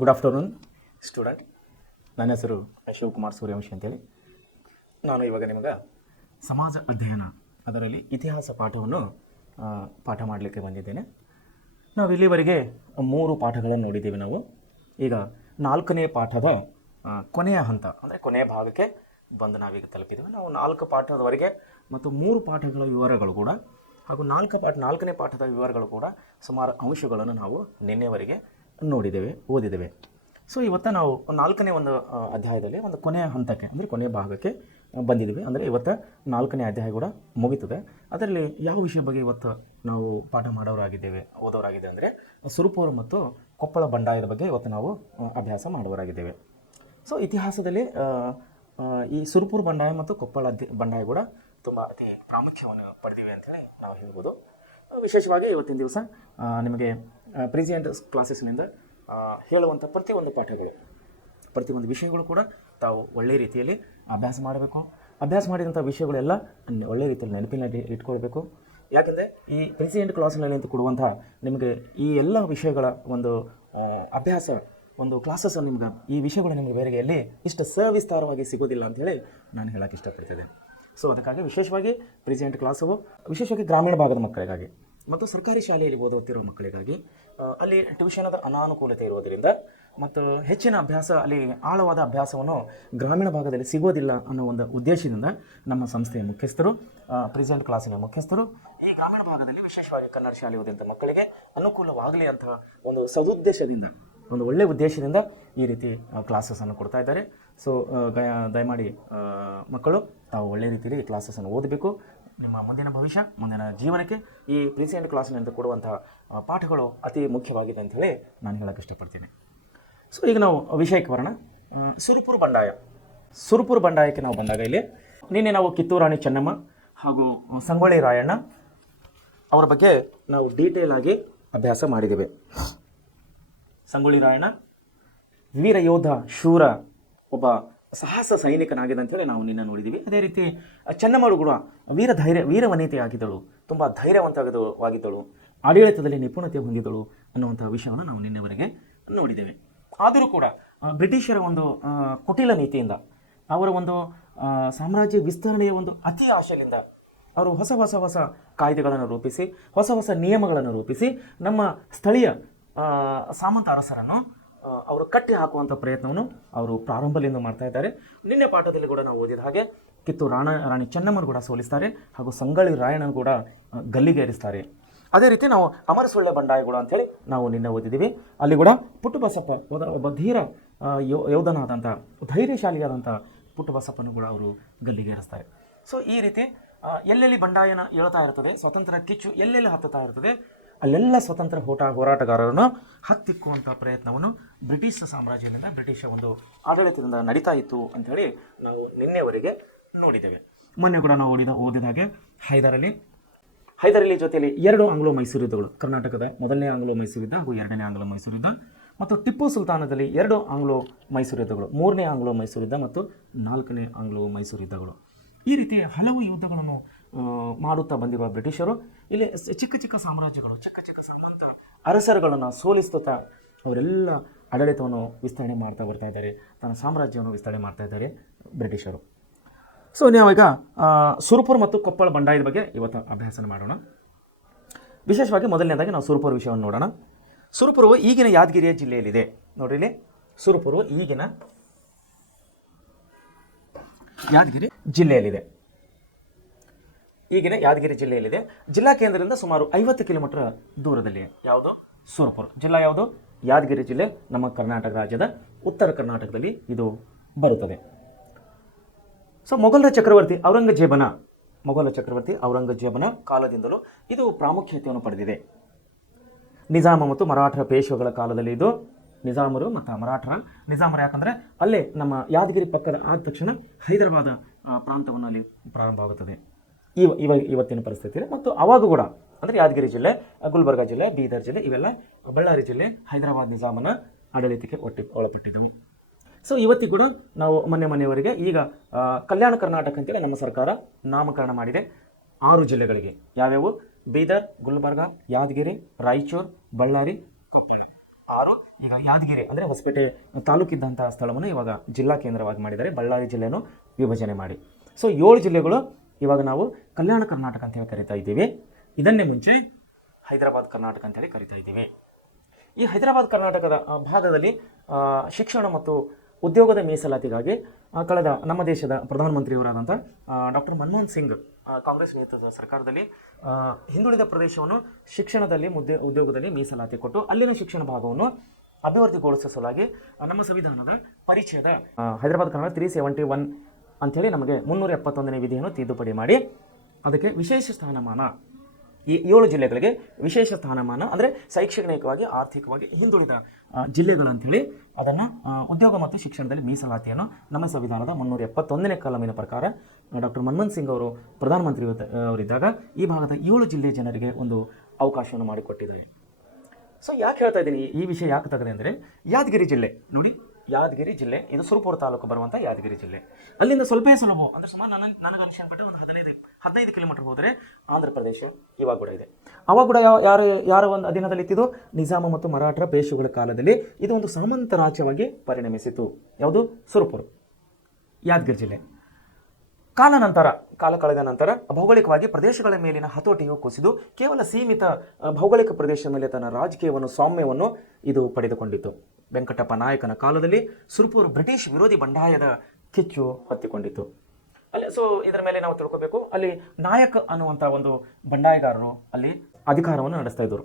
Good afternoon student. ನನ್ನ ಹೆಸರು ಶಿವಕುಮಾರ್ ಸೂರ್ಯವಂಶಿ ಅಂತೇಳಿ. ನಾನು ಇವಾಗ ನಿಮಗೆ ಸಮಾಜ ಅಧ್ಯಯನ ಅದರಲ್ಲಿ ಇತಿಹಾಸ ಪಾಠವನ್ನು ಪಾಠ ಮಾಡಲಿಕ್ಕೆ ಬಂದಿದ್ದೇನೆ. ನಾವು ಇಲ್ಲಿವರೆಗೆ 3 ಪಾಠಗಳನ್ನು ನೋಡಿದ್ದೀವಿ. ನಾವು ಈಗ 4ನೇ ಪಾಠದ ಕೊನೆಯ ಹಂತ ಅಂದರೆ ಕೊನೆಯ ಭಾಗಕ್ಕೆ ಬಂದು ನಾವೀಗ ತಲುಪಿದ್ದೇವೆ. ನಾವು 4 ಪಾಠದವರೆಗೆ ಮತ್ತು 3 ಪಾಠಗಳ ವಿವರಗಳು ಕೂಡ ಹಾಗೂ 4ನೇ ಪಾಠದ ವಿವರಗಳು ಕೂಡ ಸುಮಾರು ಅಂಶಗಳನ್ನು ನಾವು ನಿನ್ನೆವರೆಗೆ ನೋಡಿದ್ದೇವೆ, ಓದಿದ್ದೇವೆ. ಸೊ ಇವತ್ತು ನಾವು 4ನೇ ಒಂದು ಅಧ್ಯಾಯದಲ್ಲಿ ಒಂದು ಕೊನೆಯ ಹಂತಕ್ಕೆ ಅಂದರೆ ಕೊನೆಯ ಭಾಗಕ್ಕೆ ಬಂದಿದ್ದೀವಿ. ಅಂದರೆ ಇವತ್ತು 4ನೇ ಅಧ್ಯಾಯ ಕೂಡ ಮುಗಿತದೆ. ಅದರಲ್ಲಿ ಯಾವ ವಿಷಯ ಬಗ್ಗೆ ಇವತ್ತು ನಾವು ಪಾಠ ಓದೋರಾಗಿದ್ದೇವೆ ಅಂದರೆ ಸುರಪುರ ಮತ್ತು ಕೊಪ್ಪಳ ಬಂಡಾಯದ ಬಗ್ಗೆ ಇವತ್ತು ನಾವು ಅಭ್ಯಾಸ ಮಾಡುವರಾಗಿದ್ದೇವೆ. ಸೊ ಇತಿಹಾಸದಲ್ಲಿ ಈ ಸುರಪುರ ಬಂಡಾಯ ಮತ್ತು ಕೊಪ್ಪಳ ಬಂಡಾಯ ಕೂಡ ತುಂಬ ಅತಿ ಪ್ರಾಮುಖ್ಯವನ್ನು ಪಡೆದಿವೆ ಅಂತೇಳಿ ನಾವು ಹೇಳ್ಬೋದು. ವಿಶೇಷವಾಗಿ ಇವತ್ತಿನ ದಿವಸ ನಿಮಗೆ ಪ್ರೆಸೆಂಟ್ ಕ್ಲಾಸಸ್ನಿಂದ ಹೇಳುವಂಥ ಪ್ರತಿಯೊಂದು ವಿಷಯಗಳು ಕೂಡ ತಾವು ಒಳ್ಳೆಯ ರೀತಿಯಲ್ಲಿ ಅಭ್ಯಾಸ ಮಾಡಬೇಕು. ಅಭ್ಯಾಸ ಮಾಡಿದಂಥ ವಿಷಯಗಳೆಲ್ಲ ಒಳ್ಳೆಯ ರೀತಿಯಲ್ಲಿ ನೆನಪಿನಲ್ಲಿ ಇಟ್ಕೊಳ್ಬೇಕು. ಯಾಕೆಂದರೆ ಈ ಪ್ರೆಸೆಂಟ್ ಕ್ಲಾಸ್ನಲ್ಲಿ ಅಂತ ಕೊಡುವಂಥ ನಿಮಗೆ ಈ ಎಲ್ಲ ವಿಷಯಗಳ ಒಂದು ಅಭ್ಯಾಸ ಒಂದು ಕ್ಲಾಸಸ್ ನಿಮ್ಗೆ ಈ ವಿಷಯಗಳು ನಿಮಗೆ ಬೇರೆಗೆ ಎಲ್ಲಿ ಇಷ್ಟು ಸವಿಸ್ತಾರವಾಗಿ ಸಿಗೋದಿಲ್ಲ ಅಂಥೇಳಿ ನಾನು ಹೇಳೋಕ್ಕೆ ಇಷ್ಟಪಡ್ತಿದ್ದೇನೆ. ಸೊ ಅದಕ್ಕಾಗಿ ವಿಶೇಷವಾಗಿ ಪ್ರೆಸೆಂಟ್ ಕ್ಲಾಸು ವಿಶೇಷವಾಗಿ ಗ್ರಾಮೀಣ ಭಾಗದ ಮಕ್ಕಳಿಗಾಗಿ ಮತ್ತು ಸರ್ಕಾರಿ ಶಾಲೆಯಲ್ಲಿ ಓದುತ್ತಿರುವ ಮಕ್ಕಳಿಗಾಗಿ ಅಲ್ಲಿ ಟ್ಯೂಷನದ ಅನಾನುಕೂಲತೆ ಇರುವುದರಿಂದ ಮತ್ತು ಹೆಚ್ಚಿನ ಅಭ್ಯಾಸ ಅಲ್ಲಿ ಆಳವಾದ ಅಭ್ಯಾಸವನ್ನು ಗ್ರಾಮೀಣ ಭಾಗದಲ್ಲಿ ಸಿಗೋದಿಲ್ಲ ಅನ್ನೋ ಒಂದು ಉದ್ದೇಶದಿಂದ ನಮ್ಮ ಸಂಸ್ಥೆಯ ಮುಖ್ಯಸ್ಥರು ಪ್ರೆಸೆಂಟ್ ಕ್ಲಾಸಿನ ಮುಖ್ಯಸ್ಥರು ಈ ಗ್ರಾಮೀಣ ಭಾಗದಲ್ಲಿ ವಿಶೇಷವಾಗಿ ಕನ್ನಡ ಶಾಲೆ ಓದಿದಂಥ ಮಕ್ಕಳಿಗೆ ಅನುಕೂಲವಾಗಲಿ ಅಂತ ಒಂದು ಸದುದ್ದೇಶದಿಂದ ಒಂದು ಒಳ್ಳೆಯ ಉದ್ದೇಶದಿಂದ ಈ ರೀತಿ ಕ್ಲಾಸಸ್ಸನ್ನು ಕೊಡ್ತಾ ಇದ್ದಾರೆ. ಸೊ ದಯಮಾಡಿ ಮಕ್ಕಳು ತಾವು ಒಳ್ಳೆಯ ರೀತಿಯಲ್ಲಿ ಈ ಕ್ಲಾಸಸ್ಸನ್ನು ಓದಬೇಕು. ನಿಮ್ಮ ಮುಂದಿನ ಭವಿಷ್ಯ, ಮುಂದಿನ ಜೀವನಕ್ಕೆ ಈ ಪ್ರೆಸೆಂಟ್ ಕ್ಲಾಸ್ನಿಂದ ಕೊಡುವಂಥ ಪಾಠಗಳು ಅತಿ ಮುಖ್ಯವಾಗಿದೆ ಅಂಥೇಳಿ ನಾನು ಹೇಳೋಕ್ಕೆ ಇಷ್ಟಪಡ್ತೀನಿ. ಸೊ ಈಗ ನಾವು ವಿಷಯಕ್ಕೆ ಬರೋಣ. ಸುರಪುರ ಬಂಡಾಯಕ್ಕೆ ನಾವು ಬಂದಾಗ ಇಲ್ಲಿ ನಿನ್ನೆ ನಾವು ಕಿತ್ತೂರು ರಾಣಿ ಚೆನ್ನಮ್ಮ ಹಾಗೂ ಸಂಗೊಳ್ಳಿ ರಾಯಣ್ಣ ಅವರ ಬಗ್ಗೆ ನಾವು ಡೀಟೇಲ್ ಆಗಿ ಅಭ್ಯಾಸ ಮಾಡಿದ್ದೇವೆ. ಸಂಗೊಳ್ಳಿ ರಾಯಣ್ಣ ವೀರ ಯೋಧ, ಶೂರ, ಒಬ್ಬ ಸಾಹಸ ಸೈನಿಕನಾಗಿದೆ ಅಂತೇಳಿ ನಾವು ನಿನ್ನೆ ನೋಡಿದ್ದೀವಿ. ಅದೇ ರೀತಿ ಚೆನ್ನಮ್ಮಳು ಕೂಡ ವೀರವನಿತೆ ಆಗಿದ್ದಳು, ತುಂಬ ಧೈರ್ಯವಂತವಾಗಿದ್ದಳು, ಆಡಳಿತದಲ್ಲಿ ನಿಪುಣತೆ ಹೊಂದಿದ್ದಳು ಅನ್ನುವಂಥ ವಿಷಯವನ್ನು ನಾವು ನಿನ್ನೆವರೆಗೆ ನೋಡಿದ್ದೇವೆ. ಆದರೂ ಕೂಡ ಬ್ರಿಟಿಷರ ಒಂದು ಕುಟಿಲ ನೀತಿಯಿಂದ ಅವರ ಒಂದು ಸಾಮ್ರಾಜ್ಯ ವಿಸ್ತರಣೆಯ ಒಂದು ಅತಿ ಆಶೆಯಿಂದ ಅವರು ಹೊಸ ಕಾಯ್ದೆಗಳನ್ನು ರೂಪಿಸಿ ಹೊಸ ನಿಯಮಗಳನ್ನು ರೂಪಿಸಿ ನಮ್ಮ ಸ್ಥಳೀಯ ಸಾಮಂತ ಅರಸರನ್ನು ಅವರು ಕಟ್ಟಿ ಹಾಕುವಂಥ ಪ್ರಯತ್ನವನ್ನು ಅವರು ಪ್ರಾರಂಭದಿಂದ ಮಾಡ್ತಾ ಇದ್ದಾರೆ. ನಿನ್ನೆ ಪಾಠದಲ್ಲಿ ಕೂಡ ನಾವು ಓದಿದ ಹಾಗೆ ಕಿತ್ತೂರು ರಾಣಿ ಚೆನ್ನಮ್ಮನ ಕೂಡ ಸೋಲಿಸ್ತಾರೆ ಹಾಗೂ ಸಂಗೊಳ್ಳಿ ರಾಯಣ್ಣನ ಕೂಡ ಗಲ್ಲಿಗೇರಿಸ್ತಾರೆ. ಅದೇ ರೀತಿ ನಾವು ಅಮರಸೊಳ್ಳೆ ಬಂಡಾಯಗಳು ಅಂಥೇಳಿ ನಾವು ನಿನ್ನೆ ಓದಿದ್ದೀವಿ. ಅಲ್ಲಿ ಕೂಡ ಪುಟ್ಟಬಸಪ್ಪ ಒಬ್ಬ ಧೀರ ಯೋಧನಾದಂಥ ಧೈರ್ಯಶಾಲಿಯಾದಂಥ ಪುಟ್ಟಬಸಪ್ಪನು ಕೂಡ ಅವರು ಗಲ್ಲಿಗೇರಿಸ್ತಾರೆ. ಸೊ ಈ ರೀತಿ ಎಲ್ಲೆಲ್ಲಿ ಬಂಡಾಯನ ಹೇಳ್ತಾ ಇರ್ತದೆ, ಸ್ವತಂತ್ರ ಕಿಚ್ಚು ಎಲ್ಲೆಲ್ಲಿ ಹತ್ತುತ್ತಾ ಇರ್ತದೆ, ಅಲ್ಲೆಲ್ಲ ಸ್ವತಂತ್ರ ಹೋರಾಟಗಾರರನ್ನು ಹತ್ತಿಕ್ಕುವಂಥ ಪ್ರಯತ್ನವನ್ನು ಬ್ರಿಟಿಷ್ ಸಾಮ್ರಾಜ್ಯದಿಂದ ಬ್ರಿಟಿಷ್ ಒಂದು ಆಡಳಿತದಿಂದ ನಡೀತಾ ಇತ್ತು ಅಂಥೇಳಿ ನಾವು ನಿನ್ನೆವರೆಗೆ ನೋಡಿದ್ದೇವೆ. ಮೊನ್ನೆ ಕೂಡ ನಾವು ಓದಿದ ಹಾಗೆ ಹೈದರಲಿ ಜೊತೆಯಲ್ಲಿ 2 ಆಂಗ್ಲೋ ಮೈಸೂರು ಯುದ್ಧಗಳು, ಕರ್ನಾಟಕದ ಮೊದಲನೇ ಆಂಗ್ಲೋ ಮೈಸೂರು ಯುದ್ಧ ಹಾಗೂ 2ನೇ ಆಂಗ್ಲೋ ಮೈಸೂರು ಯುದ್ಧ, ಮತ್ತು ಟಿಪ್ಪು ಸುಲ್ತಾನದಲ್ಲಿ 2 ಆಂಗ್ಲೋ ಮೈಸೂರು ಯುದ್ಧಗಳು, 3ನೇ ಆಂಗ್ಲೋ ಮೈಸೂರು ಯುದ್ಧ ಮತ್ತು 4ನೇ ಆಂಗ್ಲೋ ಮೈಸೂರು ಯುದ್ಧಗಳು. ಈ ರೀತಿ ಹಲವು ಯುದ್ಧಗಳನ್ನು ಮಾಡುತ್ತಾ ಬಂದಿರುವ ಬ್ರಿಟಿಷರು ಇಲ್ಲಿ ಚಿಕ್ಕ ಸಾಮ್ರಾಜ್ಯಗಳು, ಚಿಕ್ಕ ಸಾಮಂತ ಅರಸರುಗಳನ್ನು ಸೋಲಿಸುತ್ತಾ ಅವರೆಲ್ಲ ಆಡಳಿತವನ್ನು ವಿಸ್ತರಣೆ ಮಾಡ್ತಾ ಬರ್ತಾ ಇದ್ದಾರೆ, ತನ್ನ ಸಾಮ್ರಾಜ್ಯವನ್ನು ವಿಸ್ತರಣೆ ಮಾಡ್ತಾ ಇದ್ದಾರೆ ಬ್ರಿಟಿಷರು. ಸೊ ನಾವೀಗ ಸುರಪುರ ಮತ್ತು ಕೊಪ್ಪಳ ಬಂಡಾಯದ ಬಗ್ಗೆ ಇವತ್ತು ಅಭ್ಯಾಸ ಮಾಡೋಣ. ವಿಶೇಷವಾಗಿ ಮೊದಲನೇದಾಗಿ ನಾವು ಸುರಪುರ ವಿಷಯವನ್ನು ನೋಡೋಣ. ಸುರಪುರವು ಈಗಿನ ಯಾದಗಿರಿಯ ಜಿಲ್ಲೆಯಲ್ಲಿದೆ. ನೋಡ್ರಿ, ಇಲ್ಲಿ ಸುರಪುರವು ಈಗಿನ ಯಾದಗಿರಿ ಜಿಲ್ಲೆಯಲ್ಲಿದೆ. ಜಿಲ್ಲಾ ಕೇಂದ್ರದಿಂದ ಸುಮಾರು 50 ಕಿಲೋಮೀಟರ್ ದೂರದಲ್ಲಿ ಯಾವುದು? ಸುರಪುರ ಜಿಲ್ಲಾ. ಯಾವುದು? ಯಾದಗಿರಿ ಜಿಲ್ಲೆ ನಮ್ಮ ಕರ್ನಾಟಕ ರಾಜ್ಯದ ಉತ್ತರ ಕರ್ನಾಟಕದಲ್ಲಿ ಇದು ಬರುತ್ತದೆ. ಸೊ ಮೊಘಲ ಚಕ್ರವರ್ತಿ ಔರಂಗಜೇಬನ ಕಾಲದಿಂದಲೂ ಇದು ಪ್ರಾಮುಖ್ಯತೆಯನ್ನು ಪಡೆದಿದೆ. ನಿಜಾಮ ಮತ್ತು ಮರಾಠರ ಪೇಶ್ವೆಗಳ ಕಾಲದಲ್ಲಿ ಇದು ನಿಜಾಮರು ಮತ್ತು ನಿಜಾಮರು ಯಾಕಂದರೆ ಅಲ್ಲೇ ನಮ್ಮ ಯಾದಗಿರಿ ಪಕ್ಕದ ಆದ ತಕ್ಷಣ ಹೈದರಾಬಾದ ಪ್ರಾಂತವನ್ನು ಅಲ್ಲಿ ಪ್ರಾರಂಭವಾಗುತ್ತದೆ ಇವತ್ತಿನ ಪರಿಸ್ಥಿತಿ. ಮತ್ತು ಅವಾಗ ಕೂಡ ಅಂದರೆ ಯಾದಗಿರಿ ಜಿಲ್ಲೆ, ಗುಲ್ಬರ್ಗಾ ಜಿಲ್ಲೆ, ಬೀದರ್ ಜಿಲ್ಲೆ, ಇವೆಲ್ಲ ಬಳ್ಳಾರಿ ಜಿಲ್ಲೆ ಹೈದರಾಬಾದ್ ನಿಜಾಮನ ಆಡಳಿತಕ್ಕೆ ಒಳಪಟ್ಟಿದ್ದವು. ಸೊ ಇವತ್ತಿಗೂ ಕೂಡ ನಾವು ಮೊನ್ನೆವರೆಗೆ ಈಗ ಕಲ್ಯಾಣ ಕರ್ನಾಟಕ ಅಂತೇಳಿ ನಮ್ಮ ಸರ್ಕಾರ ನಾಮಕರಣ ಮಾಡಿದೆ 6 ಜಿಲ್ಲೆಗಳಿಗೆ. ಯಾವ್ಯಾವು? ಬೀದರ್, ಗುಲ್ಬರ್ಗಾ, ಯಾದಗಿರಿ, ರಾಯಚೂರು, ಬಳ್ಳಾರಿ, ಕೊಪ್ಪಳ. 6. ಈಗ ಯಾದಗಿರಿ ಅಂದರೆ ಹೊಸಪೇಟೆ ತಾಲೂಕಿದ್ದಂತಹ ಸ್ಥಳವನ್ನು ಇವಾಗ ಜಿಲ್ಲಾ ಕೇಂದ್ರವಾಗಿ ಮಾಡಿದ್ದಾರೆ, ಬಳ್ಳಾರಿ ಜಿಲ್ಲೆಯನ್ನು ವಿಭಜನೆ ಮಾಡಿ. ಸೊ 7 ಜಿಲ್ಲೆಗಳು ಇವಾಗ ನಾವು ಕಲ್ಯಾಣ ಕರ್ನಾಟಕ ಅಂತೇಳಿ ಕರಿತಾ ಇದ್ದೀವಿ. ಇದನ್ನೇ ಮುಂಚೆ ಹೈದರಾಬಾದ್ ಕರ್ನಾಟಕ ಅಂತೇಳಿ ಕರಿತಾ ಇದ್ದೀವಿ. ಈ ಹೈದರಾಬಾದ್ ಕರ್ನಾಟಕದ ಭಾಗದಲ್ಲಿ ಶಿಕ್ಷಣ ಮತ್ತು ಉದ್ಯೋಗದ ಮೀಸಲಾತಿಗಾಗಿ ಕಳೆದ ನಮ್ಮ ದೇಶದ ಪ್ರಧಾನಮಂತ್ರಿಯವರಾದಂಥ ಡಾಕ್ಟರ್ ಮನಮೋಹನ್ ಸಿಂಗ್ ಕಾಂಗ್ರೆಸ್ ನೇತೃತ್ವದ ಸರ್ಕಾರದಲ್ಲಿ ಹಿಂದುಳಿದ ಪ್ರದೇಶವನ್ನು ಶಿಕ್ಷಣದಲ್ಲಿ ಉದ್ಯೋಗದಲ್ಲಿ ಮೀಸಲಾತಿ ಕೊಟ್ಟು ಅಲ್ಲಿನ ಶಿಕ್ಷಣ ಭಾಗವನ್ನು ಅಭಿವೃದ್ಧಿಗೊಳಿಸುವ ಸಲುವಾಗಿ ನಮ್ಮ ಸಂವಿಧಾನದ ಪರಿಚಯದ ಹೈದರಾಬಾದ್ ಕರ್ನಾಟಕ 371 ಅಂಥೇಳಿ ನಮಗೆ 371ನೇ ವಿಧಿಯನ್ನು ತಿದ್ದುಪಡಿ ಮಾಡಿ ಅದಕ್ಕೆ ವಿಶೇಷ ಸ್ಥಾನಮಾನ, ಈ 7 ಜಿಲ್ಲೆಗಳಿಗೆ ವಿಶೇಷ ಸ್ಥಾನಮಾನ ಅಂದರೆ ಶೈಕ್ಷಣಿಕವಾಗಿ ಆರ್ಥಿಕವಾಗಿ ಹಿಂದುಳಿದ ಜಿಲ್ಲೆಗಳಂಥೇಳಿ ಅದನ್ನು ಉದ್ಯೋಗ ಮತ್ತು ಶಿಕ್ಷಣದಲ್ಲಿ ಮೀಸಲಾತಿಯನ್ನು ನಮ್ಮ ಸಂವಿಧಾನದ 371ನೇ ಕಲಮಿನ ಪ್ರಕಾರ ಡಾಕ್ಟರ್ ಮನಮೋಹನ್ ಸಿಂಗ್ ಅವರು ಪ್ರಧಾನಮಂತ್ರಿ ಅವರಿದ್ದಾಗ ಈ ಭಾಗದ 7 ಜಿಲ್ಲೆ ಜನರಿಗೆ ಒಂದು ಅವಕಾಶವನ್ನು ಮಾಡಿಕೊಟ್ಟಿದ್ದಾರೆ. ಸೊ ಯಾಕೆ ಹೇಳ್ತಾ ಇದ್ದೀನಿ, ಈ ವಿಷಯ ಯಾಕೆ ತೆಗೆದೆ ಅಂದರೆ ಯಾದಗಿರಿ ಜಿಲ್ಲೆ ನೋಡಿ, ಯಾದಗಿರಿ ಜಿಲ್ಲೆ ಇದು ಸುರಪುರ ತಾಲೂಕು ಬರುವಂಥ ಯಾದಗಿರಿ ಜಿಲ್ಲೆ. ಅಲ್ಲಿಂದ ಸ್ವಲ್ಪ ಸುಲಭ ಅಂದರೆ ಸುಮಾರು ನನಗೆ ಅನಿಸಿಕೊಂಡ್ಬಿಟ್ಟು ಒಂದು 15 ಕಿಲೋಮೀಟರ್ ಹೋದರೆ ಆಂಧ್ರ ಪ್ರದೇಶ ಇವಾಗ ಕೂಡ ಇದೆ. ಅವಾಗ ಕೂಡ ಯಾರ ಒಂದು ಅಧೀನದಲ್ಲಿ ಇತ್ತಿದ್ದು ನಿಜಾಮ ಮತ್ತು ಮರಾಠರ ಪೇಶುಗಳ ಕಾಲದಲ್ಲಿ ಇದು ಒಂದು ಸಾಮಂತ ರಾಜ್ಯವಾಗಿ ಪರಿಣಮಿಸಿತು. ಯಾವುದು? ಸುರಪುರ ಯಾದಗಿರಿ ಜಿಲ್ಲೆ. ಕಾಲ ಕಳೆದ ನಂತರ ಭೌಗೋಳಿಕವಾಗಿ ಪ್ರದೇಶಗಳ ಮೇಲಿನ ಹತೋಟಿಯು ಕುಸಿದು ಕೇವಲ ಸೀಮಿತ ಭೌಗೋಳಿಕ ಪ್ರದೇಶದ ಮೇಲೆ ತನ್ನ ರಾಜಕೀಯವನ್ನು ಸ್ವಾಮ್ಯವನ್ನು ಇದು ಪಡೆದುಕೊಂಡಿತು. ವೆಂಕಟಪ್ಪ ನಾಯಕನ ಕಾಲದಲ್ಲಿ ಸುರಪುರ ಬ್ರಿಟಿಷ್ ವಿರೋಧಿ ಬಂಡಾಯದ ಕಿಚ್ಚು ಹೊತ್ತಿಕೊಂಡಿತು. ಅಲ್ಲಿ ಸೊ ಇದರ ಮೇಲೆ ನಾವು ತಿಳ್ಕೋಬೇಕು, ಅಲ್ಲಿ ನಾಯಕ್ ಅನ್ನುವಂಥ ಒಂದು ಬಂಡಾಯಗಾರರು ಅಲ್ಲಿ ಅಧಿಕಾರವನ್ನು ನಡೆಸ್ತಾ ಇದ್ದರು.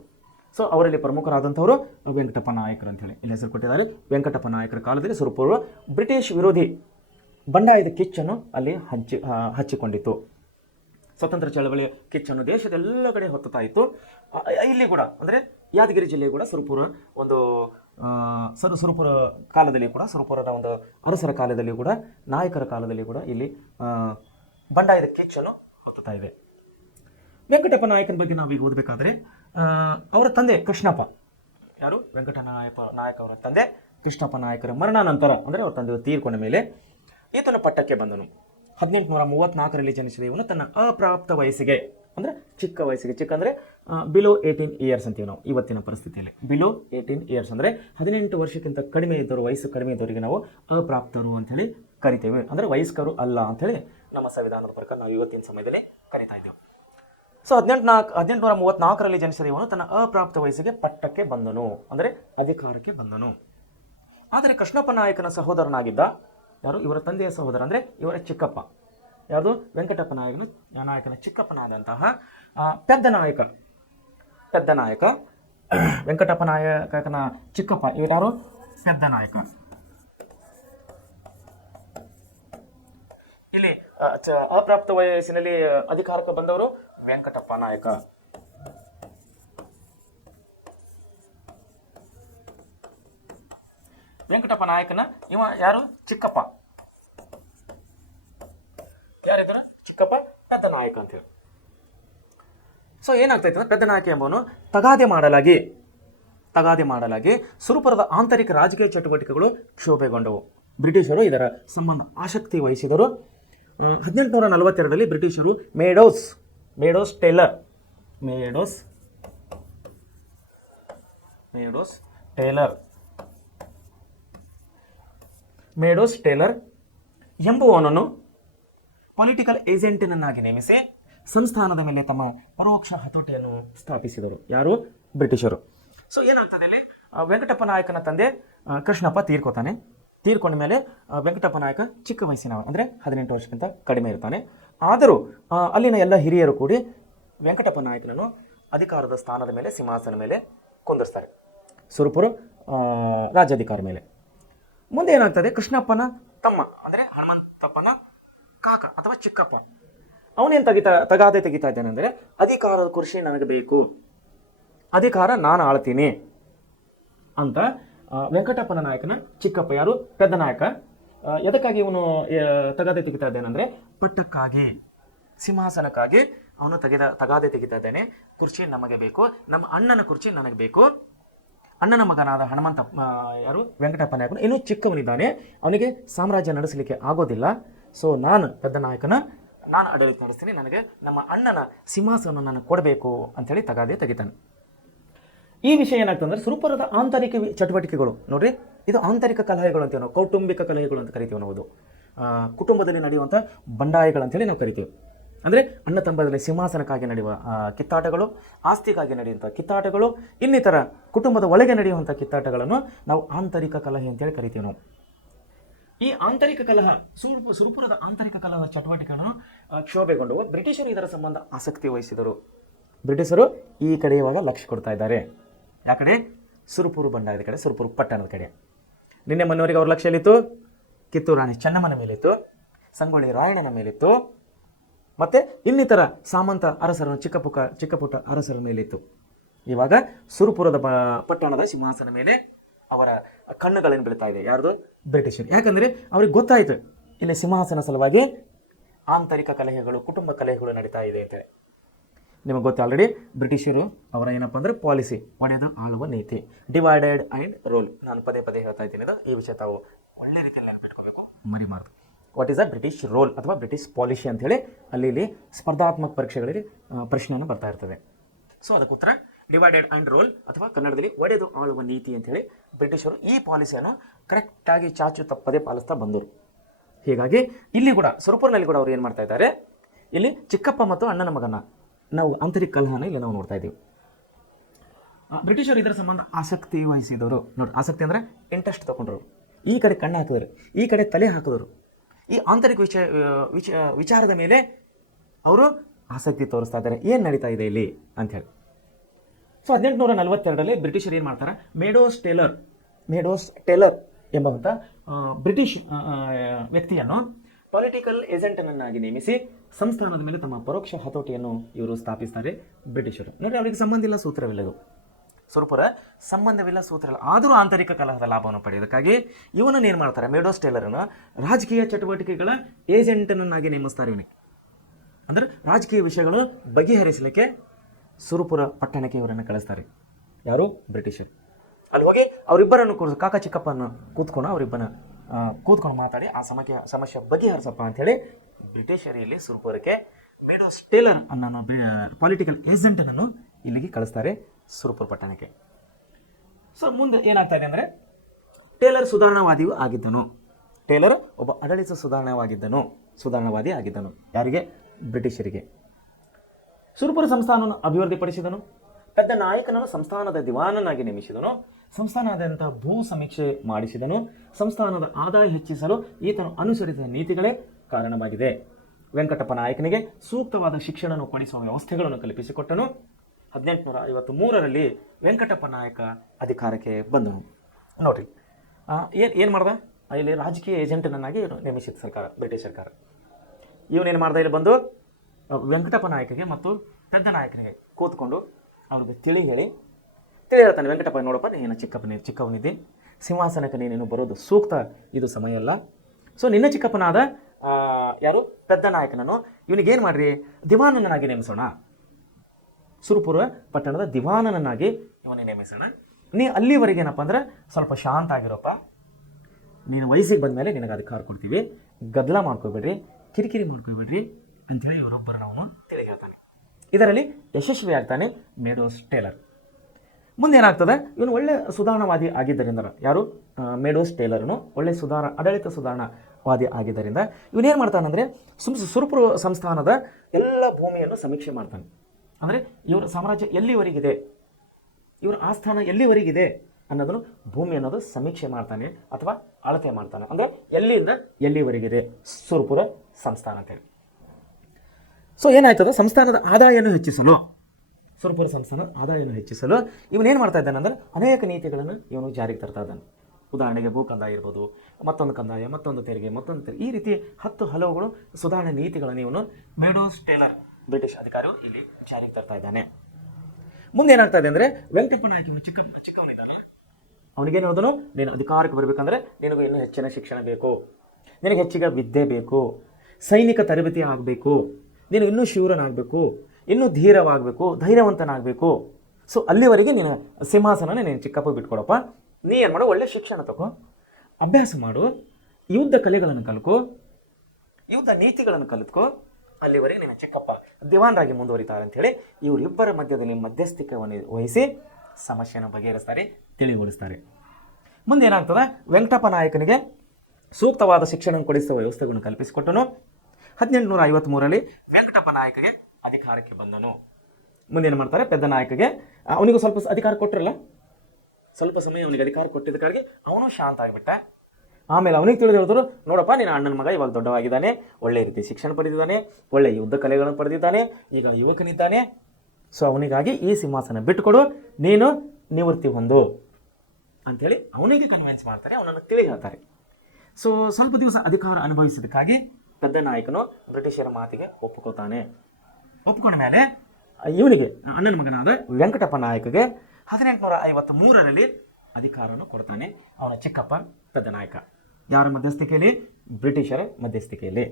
ಸೊ ಅವರಲ್ಲಿ ಪ್ರಮುಖರಾದಂಥವರು ವೆಂಕಟಪ್ಪ ನಾಯಕರು ಅಂತೇಳಿ ಇಲ್ಲಿ ಹೆಸರು ಕೊಟ್ಟಿದ್ದಾರೆ. ವೆಂಕಟಪ್ಪ ನಾಯಕರ ಕಾಲದಲ್ಲಿ ಸುರಪುರ ಬ್ರಿಟಿಷ್ ವಿರೋಧಿ ಬಂಡಾಯದ ಕಿಚ್ಚನ್ನು ಅಲ್ಲಿ ಹಚ್ಚಿಕೊಂಡಿತು. ಸ್ವತಂತ್ರ ಚಳವಳಿಯ ಕಿಚ್ಚನ್ನು ದೇಶದ ಎಲ್ಲ ಕಡೆ ಹೊತ್ತುತ್ತಾ ಇತ್ತು. ಇಲ್ಲಿ ಕೂಡ ಅಂದರೆ ಯಾದಗಿರಿ ಜಿಲ್ಲೆ ಕೂಡ ಸುರಪುರ ಒಂದು ಸುರಪುರ ಕಾಲದಲ್ಲಿ ಕೂಡ ಸುರಪುರದ ಒಂದು ಅರಸರ ಕಾಲದಲ್ಲಿ ಕೂಡ ನಾಯಕರ ಕಾಲದಲ್ಲಿ ಕೂಡ ಇಲ್ಲಿ ಬಂಡಾಯದ ಕಿಚ್ಚನ್ನು ಹೊತ್ತುತ್ತಾ ಇದೆ. ವೆಂಕಟಪ್ಪ ನಾಯಕನ ಬಗ್ಗೆ ನಾವೀಗ ಓದಬೇಕಾದ್ರೆ ಅವರ ತಂದೆ ಕೃಷ್ಣಪ್ಪ, ಯಾರು? ನಾಯಕ ಅವರ ತಂದೆ ಕೃಷ್ಣಪ್ಪ ನಾಯಕರ ಮರಣಾನಂತರ ಅಂದರೆ ಅವರ ತಂದೆ ತೀರ್ಕೊಂಡ ಮೇಲೆ ಈತನ ಪಟ್ಟಕ್ಕೆ ಬಂದನು. 1834ರಲ್ಲಿ ಜನಿಸಿದ ಇವನು ತನ್ನ ಅಪ್ರಾಪ್ತ ವಯಸ್ಸಿಗೆ ಅಂದರೆ ಚಿಕ್ಕ ವಯಸ್ಸಿಗೆ, ಚಿಕ್ಕ ಅಂದರೆ ಬಿಲೋ 18 ಇಯರ್ಸ್ ಅಂತೀವಿ ನಾವು ಇವತ್ತಿನ ಪರಿಸ್ಥಿತಿಯಲ್ಲಿ. ಬಿಲೋ 18 ಇಯರ್ಸ್ ಅಂದರೆ 18 ವರ್ಷಕ್ಕಿಂತ ಕಡಿಮೆ ಇದ್ದವರು, ವಯಸ್ಸು ಕಡಿಮೆ ಇದ್ದವರಿಗೆ ನಾವು ಅಪ್ರಾಪ್ತರು ಅಂಥೇಳಿ ಕರಿತೇವೆ. ಅಂದರೆ ವಯಸ್ಕರು ಅಲ್ಲ ಅಂಥೇಳಿ ನಮ್ಮ ಸಂವಿಧಾನದ ಪ್ರಕಾರ ನಾವು ಇವತ್ತಿನ ಸಮಯದಲ್ಲಿ ಕರಿತಾ ಇದ್ದೇವೆ. ಸೊ 1834ರಲ್ಲಿ ಜನಿಸಿದ ಇವನು ತನ್ನ ಅಪ್ರಾಪ್ತ ವಯಸ್ಸಿಗೆ ಪಟ್ಟಕ್ಕೆ ಬಂದನು, ಅಂದರೆ ಅಧಿಕಾರಕ್ಕೆ ಬಂದನು. ಆದರೆ ಕೃಷ್ಣಪ್ಪ ನಾಯಕನ ಸಹೋದರನಾಗಿದ್ದ, ಯಾರು? ಇವರ ತಂದೆಯ ಸಹೋದರ ಅಂದರೆ ಇವರ ಚಿಕ್ಕಪ್ಪ, ಯಾವುದು? ವೆಂಕಟಪ್ಪ ನಾಯಕನ ಚಿಕ್ಕಪ್ಪನಾದಂತಹ ಪೆದ್ದ ನಾಯಕ ವೆಂಕಟಪ್ಪ ನಾಯಕನ ಚಿಕ್ಕಪ್ಪ ಯಾರು? ಪೆದ್ದ ನಾಯಕ. ಇಲ್ಲಿ ಅಪ್ರಾಪ್ತ ವಯಸ್ಸಿನಲ್ಲಿ ಅಧಿಕಾರಕ್ಕೆ ಬಂದವರು ವೆಂಕಟಪ್ಪ ನಾಯಕ. ವೆಂಕಟಪ್ಪ ನಾಯಕನ ಇವ ಯಾರು? ಚಿಕ್ಕಪ್ಪ. ಯಾರಿದ್ದಾರೆ? ಚಿಕ್ಕಪ್ಪ, ಪೆದ್ದ ನಾಯಕ ಅಂತೇಳಿ. ಸೊ ಏನಾಗ್ತೈತೆ ಅಂದ್ರೆ ಪೆದ್ದ ನಾಯಕ ಎಂಬವನು ತಗಾದೆ ಮಾಡಲಾಗಿ ಸುರಪುರದ ಆಂತರಿಕ ರಾಜಕೀಯ ಚಟುವಟಿಕೆಗಳು ಕ್ಷೋಭೆಗೊಂಡವು. ಬ್ರಿಟಿಷರು ಇದರ ಸಂಬಂಧ ಆಸಕ್ತಿ ವಹಿಸಿದರು. 1842ರಲ್ಲಿ ಬ್ರಿಟಿಷರು ಮೇಡೋಸ್ ಟೇಲರ್ ಎಂಬುವನನ್ನು ಪೊಲಿಟಿಕಲ್ ಏಜೆಂಟನನ್ನಾಗಿ ನೇಮಿಸಿ ಸಂಸ್ಥಾನದ ಮೇಲೆ ತಮ್ಮ ಪರೋಕ್ಷ ಹತೋಟಿಯನ್ನು ಸ್ಥಾಪಿಸಿದರು. ಯಾರು? ಬ್ರಿಟಿಷರು. ಸೊ ಏನಾಗ್ತದೆ ಇಲ್ಲಿ, ವೆಂಕಟಪ್ಪ ನಾಯಕನ ತಂದೆ ಕೃಷ್ಣಪ್ಪ ತೀರ್ಕೊಂಡ ಮೇಲೆ ವೆಂಕಟಪ್ಪ ನಾಯಕ ಚಿಕ್ಕ ವಯಸ್ಸಿನ ಅಂದರೆ 18 ವರ್ಷಕ್ಕಿಂತ ಕಡಿಮೆ ಇರ್ತಾನೆ. ಆದರೂ ಅಲ್ಲಿನ ಎಲ್ಲ ಹಿರಿಯರು ಕೂಡಿ ವೆಂಕಟಪ್ಪ ನಾಯಕನನ್ನು ಅಧಿಕಾರದ ಸ್ಥಾನದ ಮೇಲೆ, ಸಿಂಹಾಸನ ಮೇಲೆ ಕುಂದಿರ್ತಾರೆ, ಸುರಪುರ ರಾಜ್ಯಾಧಿಕಾರ ಮೇಲೆ. ಮುಂದೆ ಏನಾಗ್ತದೆ, ಕೃಷ್ಣಪ್ಪನ ತಮ್ಮ ಅಂದರೆ ಹನುಮಂತಪ್ಪನ ಕಾಕ ಅಥವಾ ಚಿಕ್ಕಪ್ಪ ಅವನೇನು ತಗಾದೆ ತೆಗಿತಾ ಇದ್ದಾನೆ ಅಂದರೆ, ಅಧಿಕಾರದ ಕುರ್ಚಿ ನನಗೆ ಬೇಕು, ಅಧಿಕಾರ ನಾನು ಆಳ್ತೀನಿ ಅಂತ ವೆಂಕಟಪ್ಪನ ನಾಯಕನ ಚಿಕ್ಕಪ್ಪ, ಯಾರು? ಪೆದ್ದ ನಾಯಕ, ಎದಕ್ಕಾಗಿ ಇವನು ತಗಾದೆ ತೆಗಿತಾ ಇದ್ದಾನೆಂದರೆ ಪಟ್ಟಕ್ಕಾಗಿ, ಸಿಂಹಾಸನಕ್ಕಾಗಿ ಅವನು ತಗಾದೆ ತೆಗಿತಾ ಇದ್ದಾನೆ. ಕುರ್ಚಿ ನಮಗೆ ಬೇಕು, ನಮ್ಮ ಅಣ್ಣನ ಕುರ್ಚಿ ನನಗೆ ಬೇಕು. ಅಣ್ಣನ ಮಗನಾದ ಯಾರು? ವೆಂಕಟಪ್ಪ ನಾಯಕನು ಇನ್ನೂ ಚಿಕ್ಕವನಿದ್ದಾನೆ, ಅವನಿಗೆ ಸಾಮ್ರಾಜ್ಯ ನಡೆಸಲಿಕ್ಕೆ ಆಗೋದಿಲ್ಲ. ಸೊ ನಾನು ಪೆದ್ದ ನಾಯಕನ ಆಡಳಿತ ನಡೆಸ್ತೀನಿ, ನನಗೆ ನಮ್ಮ ಅಣ್ಣನ ಸಿಂಹಾಸನ ನನಗೆ ಕೊಡಬೇಕು ಅಂಥೇಳಿ ತಗಾದೆ ತೆಗಿತಾನೆ. ಈ ವಿಷಯ ಏನಾಗ್ತದೆ ಅಂದರೆ ಸುರಪುರದ ಆಂತರಿಕ ಚಟುವಟಿಕೆಗಳು ನೋಡ್ರಿ, ಇದು ಆಂತರಿಕ ಕಲಹಗಳು ಅಂತೀವಿ ನಾವು, ಕೌಟುಂಬಿಕ ಕಲಹಗಳು ಅಂತ ಕರಿತೀವಿ ನಾವು. ಕುಟುಂಬದಲ್ಲಿ ನಡೆಯುವಂಥ ಬಂಡಾಯಗಳಂತೇಳಿ ನಾವು ಕರಿತೀವಿ. ಅಂದರೆ ಅಣ್ಣ ತಮ್ಮದಲ್ಲಿ ಸಿಂಹಾಸನಕ್ಕಾಗಿ ನಡೆಯುವ ಕಿತ್ತಾಟಗಳು, ಆಸ್ತಿಗಾಗಿ ನಡೆಯುವಂಥ ಕಿತ್ತಾಟಗಳು, ಇನ್ನಿತರ ಕುಟುಂಬದ ಒಳಗೆ ನಡೆಯುವಂಥ ಕಿತ್ತಾಟಗಳನ್ನು ನಾವು ಆಂತರಿಕ ಕಲಹೆ ಅಂತೇಳಿ ಕರಿತೀವಿ ನಾವು. ಈ ಆಂತರಿಕ ಕಲಹ ಸುರಪುರದ ಆಂತರಿಕ ಕಲಹ ಚಟುವಟಿಕೆಗಳನ್ನು ಕ್ಷೋಭೆಗೊಂಡವು. ಬ್ರಿಟಿಷರು ಇದರ ಸಂಬಂಧ ಆಸಕ್ತಿ ವಹಿಸಿದರು. ಬ್ರಿಟಿಷರು ಈ ಕಡೆ ಇವಾಗ ಲಕ್ಷ್ಯ ಕೊಡ್ತಾ ಇದ್ದಾರೆ. ಯಾವ ಕಡೆ? ಸುರಪುರ ಬಂಡಾಯದ ಕಡೆ, ಸುರಪುರ ಪಟ್ಟಣದ ಕಡೆ. ನಿನ್ನೆ ಮೊನ್ನೆವರೆಗೆ ಅವ್ರ ಲಕ್ಷ್ಯ ಎಲ್ಲಿತ್ತು? ಕಿತ್ತೂರು ರಾಣಿ ಚೆನ್ನಮ್ಮನ ಮೇಲಿತ್ತು, ಸಂಗೊಳ್ಳಿ ರಾಯಣ್ಣನ ಮೇಲಿತ್ತು, ಮತ್ತು ಇನ್ನಿತರ ಸಾಮಂತ ಅರಸರನ್ನು ಚಿಕ್ಕ ಪುಟ್ಟ ಅರಸರ ಮೇಲಿತ್ತು. ಇವಾಗ ಸುರಪುರದ ಪಟ್ಟಣದ ಸಿಂಹಾಸನ ಮೇಲೆ ಅವರ ಕಣ್ಣುಗಳನ್ನು ಬೀಳ್ತಾ ಇದೆ. ಯಾರ್ದು? ಬ್ರಿಟಿಷರು. ಯಾಕಂದರೆ ಅವ್ರಿಗೆ ಗೊತ್ತಾಯಿತು ಇಲ್ಲಿ ಸಿಂಹಾಸನ ಸಲುವಾಗಿ ಆಂತರಿಕ ಕಲಹೆಗಳು, ಕುಟುಂಬ ಕಲಹೆಗಳು ನಡೀತಾ ಇದೆ ಅಂತೇಳಿ. ನಿಮಗೆ ಗೊತ್ತು ಆಲ್ರೆಡಿ ಬ್ರಿಟಿಷರು ಅವರ ಏನಪ್ಪ ಅಂದರೆ ಪಾಲಿಸಿ, ಒಡೆದು ಆಳುವ ನೀತಿ, ಡಿವೈಡೆಡ್ ಆ್ಯಂಡ್ ರೂಲ್. ನಾನು ಪದೇ ಪದೇ ಹೇಳ್ತಾ ಇದ್ದೀನಿ, ಈ ವಿಷಯ ತಾವು ಒಳ್ಳೆ ರೀತಿಯಲ್ಲಿ ಬಿಟ್ಕೋಬೇಕು, ಮರಿಬಾರ್ದು. What is a British rule ಅಥವಾ ಬ್ರಿಟಿಷ್ ಪಾಲಿಸಿ ಅಂಥೇಳಿ ಅಲ್ಲಿ ಸ್ಪರ್ಧಾತ್ಮಕ ಪರೀಕ್ಷೆಗಳಲ್ಲಿ ಪ್ರಶ್ನೆಯನ್ನು ಬರ್ತಾ ಇರ್ತದೆ. ಸೊ ಅದಕ್ಕೆ ಉತ್ತರ ಡಿವೈಡೆಡ್ ಆ್ಯಂಡ್ ರೋಲ್ ಅಥವಾ ಕನ್ನಡದಲ್ಲಿ ಒಡೆದು ಆಳುವ ನೀತಿ ಅಂತೇಳಿ ಬ್ರಿಟಿಷರು ಈ ಪಾಲಿಸಿಯನ್ನು ಕರೆಕ್ಟಾಗಿ ಚಾಚು ತಪ್ಪದೇ ಪಾಲಿಸ್ತಾ ಬಂದರು. ಹೀಗಾಗಿ ಇಲ್ಲಿ ಕೂಡ ಸುರಪುರನಲ್ಲಿ ಕೂಡ ಅವ್ರು ಏನು ಮಾಡ್ತಾ ಇದ್ದಾರೆ, ಇಲ್ಲಿ ಚಿಕ್ಕಪ್ಪ ಮತ್ತು ಅಣ್ಣನ ಮಗನ ನಾವು ಆಂತರಿಕ ಕಲಹನ ಇಲ್ಲಿ ನಾವು ನೋಡ್ತಾ ಇದ್ದೀವಿ. ಬ್ರಿಟಿಷರು ಇದರ ಸಂಬಂಧ ಆಸಕ್ತಿ ವಹಿಸಿದವರು. ನೋಡಿ, ಆಸಕ್ತಿ ಅಂದರೆ ಇಂಟ್ರೆಸ್ಟ್ ತಗೊಂಡ್ರು. ಈ ಕಡೆ ಕಣ್ಣು ಹಾಕಿದ್ರು, ಈ ಕಡೆ ತಲೆ ಹಾಕಿದ್ರು. ಈ ಆಂತರಿಕ ವಿಚಾರದ ಮೇಲೆ ಅವರು ಆಸಕ್ತಿ ತೋರಿಸ್ತಾ ಇದ್ದಾರೆ, ಏನು ನಡೀತಾ ಇದೆ ಇಲ್ಲಿ ಅಂಥೇಳಿ. ಸೊ 1842ರಲ್ಲಿ ಬ್ರಿಟಿಷರು ಏನು ಮಾಡ್ತಾರೆ, ಮೇಡೋಸ್ ಟೇಲರ್ ಎಂಬಂಥ ಬ್ರಿಟಿಷ್ ವ್ಯಕ್ತಿಯನ್ನು ಪೊಲಿಟಿಕಲ್ ಏಜೆಂಟನನ್ನಾಗಿ ನೇಮಿಸಿ ಸಂಸ್ಥಾನದ ಮೇಲೆ ತಮ್ಮ ಪರೋಕ್ಷ ಹತೋಟಿಯನ್ನು ಇವರು ಸ್ಥಾಪಿಸ್ತಾರೆ ಬ್ರಿಟಿಷರು. ನೋಡಿ, ಅವರಿಗೆ ಸಂಬಂಧ ಇಲ್ಲ, ಸೂತ್ರವಿಲ್ಲದು. ಸುರಪುರ ಸಂಬಂಧವಿಲ್ಲ, ಸೂತ್ರ ಇಲ್ಲ, ಆದರೂ ಆಂತರಿಕ ಕಲಹದ ಲಾಭವನ್ನು ಪಡೆಯೋದಕ್ಕಾಗಿ ಇವನನ್ನು ಏನು ಮಾಡ್ತಾರೆ, ಮೇಡೋಸ್ ಟೇಲರನ್ನು ರಾಜಕೀಯ ಚಟುವಟಿಕೆಗಳ ಏಜೆಂಟನನ್ನಾಗಿ ನೇಮಿಸ್ತಾರೆ. ಇವನಿಗೆ ಅಂದರೆ ರಾಜಕೀಯ ವಿಷಯಗಳು ಬಗೆಹರಿಸಲಿಕ್ಕೆ ಸುರಪುರ ಪಟ್ಟಣಕ್ಕೆ ಇವರನ್ನು ಕಳಿಸ್ತಾರೆ. ಯಾರು? ಬ್ರಿಟಿಷರು. ಅಲ್ಲಿ ಹೋಗಿ ಅವರಿಬ್ಬರನ್ನು ಕಾಕ ಚಿಕ್ಕಪ್ಪನ್ನು ಕೂತ್ಕೊಂಡು ಮಾತಾಡಿ ಆ ಸಮಸ್ಯೆ ಬಗೆಹರಿಸಪ್ಪ ಅಂಥೇಳಿ ಬ್ರಿಟಿಷರಲ್ಲಿ ಸುರಪುರಕ್ಕೆ ಮೇಡೋಸ್ ಟೇಲರ್ ಅನ್ನೋ ಪೊಲಿಟಿಕಲ್ ಏಜೆಂಟನನ್ನು ಇಲ್ಲಿಗೆ ಕಳಿಸ್ತಾರೆ ಸುರಪುರ ಪಟ್ಟಣಕ್ಕೆ. ಸೊ ಮುಂದೆ ಏನಾಗ್ತಾ ಇದೆ ಅಂದರೆ, ಟೇಲರ್ ಸುಧಾರಣಾವಾದಿಯೂ ಆಗಿದ್ದನು. ಟೇಲರ್ ಒಬ್ಬ ಆಡಳಿತ ಸುಧಾರಣಾವಾದಿ ಆಗಿದ್ದನು. ಯಾರಿಗೆ? ಬ್ರಿಟಿಷರಿಗೆ. ಸುರಪುರ ಸಂಸ್ಥಾನವನ್ನು ಅಭಿವೃದ್ಧಿಪಡಿಸಿದನು. ಪೆದ್ದ ನಾಯಕನನ್ನು ಸಂಸ್ಥಾನದ ದಿವಾನನಾಗಿ ನೇಮಿಸಿದನು. ಸಂಸ್ಥಾನದಾದ್ಯಂತ ಭೂ ಸಮೀಕ್ಷೆ ಮಾಡಿಸಿದನು. ಸಂಸ್ಥಾನದ ಆದಾಯ ಹೆಚ್ಚಿಸಲು ಈತನು ಅನುಸರಿಸಿದ ನೀತಿಗಳೇ ಕಾರಣವಾಗಿದೆ. ವೆಂಕಟಪ್ಪ ನಾಯಕನಿಗೆ ಸೂಕ್ತವಾದ ಶಿಕ್ಷಣ ಕೊಡಿಸುವ ವ್ಯವಸ್ಥೆಗಳನ್ನು ಕಲ್ಪಿಸಿಕೊಟ್ಟನು. 1853ರಲ್ಲಿ ವೆಂಕಟಪ್ಪ ನಾಯಕ ಅಧಿಕಾರಕ್ಕೆ ಬಂದನು. ನೋಡ್ರಿ, ಏನು ಮಾಡ್ದ, ಇಲ್ಲಿ ರಾಜಕೀಯ ಏಜೆಂಟನನ್ನಾಗಿ ನೇಮಿಸಿದ ಸರ್ಕಾರ, ಬ್ರಿಟಿಷ್ ಸರ್ಕಾರ. ಇವನೇನು ಮಾಡ್ದ, ಇಲ್ಲಿ ಬಂದು ವೆಂಕಟಪ್ಪ ನಾಯಕನಿಗೆ ಮತ್ತು ಪೆದ್ದ ನಾಯಕನಿಗೆ ಕೂತ್ಕೊಂಡು ಅವನಿಗೆ ತಿಳಿ ಹೇಳ್ತಾನೆ, ವೆಂಕಟಪ್ಪ ನೋಡಪ್ಪ, ನೀನು ಚಿಕ್ಕವನಿದ್ದೆ, ಸಿಂಹಾಸನಕ್ಕೆ ನೀನೇನು ಬರೋದು ಸೂಕ್ತ, ಇದು ಸಮಯ ಅಲ್ಲ. ಸೊ ನಿನ್ನ ಚಿಕ್ಕಪ್ಪನಾದ ಯಾರು ಪೆದ್ದ ನಾಯಕನನ್ನು ಇವನಿಗೇನು ಮಾಡ್ರಿ, ದಿವಾನನನ್ನಾಗಿ ನೇಮಿಸೋಣ. ಸುರಪುರ ಪಟ್ಟಣದ ದಿವಾನನನ್ನಾಗಿ ಇವನಿಗೆ ನೇಮಿಸೋಣ. ನೀ ಅಲ್ಲಿವರೆಗೆ ಏನಪ್ಪ ಅಂದ್ರೆ ಸ್ವಲ್ಪ ಶಾಂತ ಆಗಿರೋಪ್ಪ, ನೀನು ವಯಸ್ಸಿಗೆ ಬಂದ ಮೇಲೆ ನಿನಗೆ ಅಧಿಕಾರ ಕೊಡ್ತೀವಿ, ಗದ್ದಲ ಮಾಡ್ಕೋಬೇಡ್ರಿ, ಕಿರಿಕಿರಿ ಮಾಡ್ಕೋಬೇಡ್ರಿ ಅಂಥೇಳಿ ಇವರೊಬ್ಬರು ನಾವು ತಿಳಿ ಹೇಳ್ತಾನೆ. ಇದರಲ್ಲಿ ಯಶಸ್ವಿ ಆಗ್ತಾನೆ ಮೇಡೋಸ್ ಟೇಲರ್. ಮುಂದೆ ಏನಾಗ್ತದೆ, ಇವನು ಒಳ್ಳೆ ಸುಧಾರಣಾವಾದಿ ಆಗಿದ್ದರಿಂದ, ಯಾರು? ಮೇಡೋಸ್ ಟೇಲರ್ನು ಒಳ್ಳೆ ಆಡಳಿತ ಸುಧಾರಣಾವಾದಿ ಆಗಿದ್ದರಿಂದ ಇವನೇನು ಮಾಡ್ತಾನಂದರೆ, ಸುರಪುರ ಸಂಸ್ಥಾನದ ಎಲ್ಲ ಭೂಮಿಯನ್ನು ಸಮೀಕ್ಷೆ ಮಾಡ್ತಾನೆ. ಅಂದರೆ ಇವರ ಸಾಮ್ರಾಜ್ಯ ಎಲ್ಲಿವರೆಗಿದೆ, ಇವರ ಆಸ್ಥಾನ ಎಲ್ಲಿವರೆಗಿದೆ ಅನ್ನೋದನ್ನು, ಭೂಮಿ ಅನ್ನೋದು ಸಮೀಕ್ಷೆ ಮಾಡ್ತಾನೆ ಅಥವಾ ಅಳತೆ ಮಾಡ್ತಾನೆ. ಅಂದರೆ ಎಲ್ಲಿಂದ ಎಲ್ಲಿವರೆಗಿದೆ ಸುರಪುರ ಸಂಸ್ಥಾನ ಅಂತೇಳಿ. ಸೊ ಏನಾಯ್ತದ, ಸಂಸ್ಥಾನದ ಆದಾಯವನ್ನು ಹೆಚ್ಚಿಸಲು, ಸುರಪುರ ಸಂಸ್ಥಾನದ ಆದಾಯವನ್ನು ಹೆಚ್ಚಿಸಲು ಇವನೇನು ಮಾಡ್ತಾ ಇದ್ದಾನೆ ಅಂದರೆ, ಅನೇಕ ನೀತಿಗಳನ್ನು ಇವನು ಜಾರಿಗೆ ತರ್ತಾ ಇದ್ದಾನೆ. ಉದಾಹರಣೆಗೆ ಭೂ ಕಂದಾಯ ಇರ್ಬೋದು, ಮತ್ತೊಂದು ಕಂದಾಯ, ಮತ್ತೊಂದು ತೆರಿಗೆ, ಈ ರೀತಿ 10 ಹಲವುಗಳು ಸುಧಾರಣೆ ನೀತಿಗಳನ್ನು ಇವನು ಮೇಡೋಸ್ ಟೇಲರ್ ಬ್ರಿಟಿಷ್ ಅಧಿಕಾರಿಯು ಇಲ್ಲಿ ಜಾರಿಗೆ ತರ್ತಾ ಇದ್ದಾನೆ. ಮುಂದೆ ಏನಾಗ್ತಾ ಇದೆ ಅಂದರೆ, ವೆಂಕಟಪ್ಪ ನಾಯಕ ಇವನು ಚಿಕ್ಕವನಿದ್ದಾನೆ, ಅವನಿಗೇನು ಹೇಳಿದನು, ನೀನು ಅಧಿಕಾರಕ್ಕೆ ಬರಬೇಕಂದ್ರೆ ನಿನಗೂ ಇನ್ನೂ ಹೆಚ್ಚಿನ ಶಿಕ್ಷಣ ಬೇಕು, ನಿನಗೆ ಹೆಚ್ಚಿಗೆ ವಿದ್ಯೆ ಬೇಕು, ಸೈನಿಕ ತರಬೇತಿ ಆಗಬೇಕು, ನೀನು ಇನ್ನೂ ಶೂರನಾಗಬೇಕು, ಇನ್ನೂ ಧೀರವಾಗಬೇಕು, ಧೈರ್ಯವಂತನಾಗಬೇಕು. ಸೊ ಅಲ್ಲಿವರೆಗೆ ನೀನು ಸಿಂಹಾಸನ ನೀನು ಚಿಕ್ಕಪ್ಪ ಬಿಟ್ಕೊಡಪ್ಪ, ನೀ ಏನು ಮಾಡು, ಒಳ್ಳೆ ಶಿಕ್ಷಣ ತಗೋ, ಅಭ್ಯಾಸ ಮಾಡು, ಯುದ್ಧ ಕಲೆಗಳನ್ನು ಕಲ್ಕೋ, ಯುದ್ಧ ನೀತಿಗಳನ್ನು ಕಲಿತ್ಕೋ, ಅಲ್ಲಿವರೆಗೆ ನೀನು ಚಿಕ್ಕಪ್ಪ ದಿವಾನರಾಗಿ ಮುಂದುವರಿತಾರೆ ಅಂಥೇಳಿ ಇವರಿಬ್ಬರ ಮಧ್ಯದಲ್ಲಿ ಮಧ್ಯಸ್ಥಿಕೆಯನ್ನು ವಹಿಸಿ ಸಮಸ್ಯೆಯನ್ನು ಬಗೆಹರಿಸ್ತಾರೆ, ತಿಳಿಗೊಳಿಸ್ತಾರೆ. ಮುಂದೆ ಏನಾಗ್ತದೆ, ವೆಂಕಟಪ್ಪ ನಾಯಕನಿಗೆ ಸೂಕ್ತವಾದ ಶಿಕ್ಷಣ ಕೊಡಿಸುವ ವ್ಯವಸ್ಥೆಗಳನ್ನು ಕಲ್ಪಿಸಿಕೊಟ್ಟನು. 1853ರಲ್ಲಿ ವೆಂಕಟಪ್ಪ ನಾಯಕಗೆ ಅಧಿಕಾರಕ್ಕೆ ಬಂದನು. ಮುಂದೇನು ಮಾಡ್ತಾರೆ, ಪೆದ್ದ ನಾಯಕಗೆ ಅವನಿಗೂ ಸ್ವಲ್ಪ ಅಧಿಕಾರ ಕೊಟ್ಟರಲ್ಲ, ಸ್ವಲ್ಪ ಸಮಯ ಅವನಿಗೆ ಅಧಿಕಾರ ಕೊಟ್ಟಿದ್ದ ಕಾರಿಗೆ ಅವನು ಶಾಂತ ಆಗಿಬಿಟ್ಟ. ಆಮೇಲೆ ಅವನಿಗೆ ತಿಳಿದು ಹೇಳಿದ್ರು, ನೋಡಪ್ಪ ನಿನ್ನ ಅಣ್ಣನ ಮಗ ಇವಾಗ ದೊಡ್ಡವಾಗಿದ್ದಾನೆ, ಒಳ್ಳೆ ರೀತಿ ಶಿಕ್ಷಣ ಪಡೆದಿದ್ದಾನೆ, ಒಳ್ಳೆ ಯುದ್ಧ ಕಲೆಗಳನ್ನು ಪಡೆದಿದ್ದಾನೆ, ಈಗ ಯುವಕನಿದ್ದಾನೆ. ಸೊ ಅವನಿಗಾಗಿ ಈ ಸಿಂಹಾಸನ ಬಿಟ್ಟುಕೊಡು, ನೀನು ನಿವೃತ್ತಿ ಹೊಂದು ಅಂಥೇಳಿ ಅವನಿಗೆ ಕನ್ವಿನ್ಸ್ ಮಾಡ್ತಾರೆ, ಅವನನ್ನು ತಿಳಿ ಹೇಳ್ತಾರೆ. ಸೊ ಸ್ವಲ್ಪ ದಿವಸ ಅಧಿಕಾರ ಅನುಭವಿಸಿದ್ದಕ್ಕಾಗಿ ಪೆದ್ದ ನಾಯಕನು ಬ್ರಿಟಿಷರ ಮಾತಿಗೆ ಒಪ್ಪಿಕೊತಾನೆ. ಒಪ್ಪಿಕೊಂಡ ಮೇಲೆ ಇವನಿಗೆ ಅಣ್ಣನ ಮಗನಾದ ವೆಂಕಟಪ್ಪ ನಾಯಕಗೆ 1853ರಲ್ಲಿ ಅಧಿಕಾರವನ್ನು ಕೊಡ್ತಾನೆ. ಅವನ ಚಿಕ್ಕಪ್ಪ ಪೆದ್ದ ನಾಯಕ. ಯಾರ ಮಧ್ಯಸ್ಥಿಕೆಯಲ್ಲಿ? ಬ್ರಿಟಿಷರ ಮಧ್ಯಸ್ಥಿಕೆಯಲ್ಲಿ.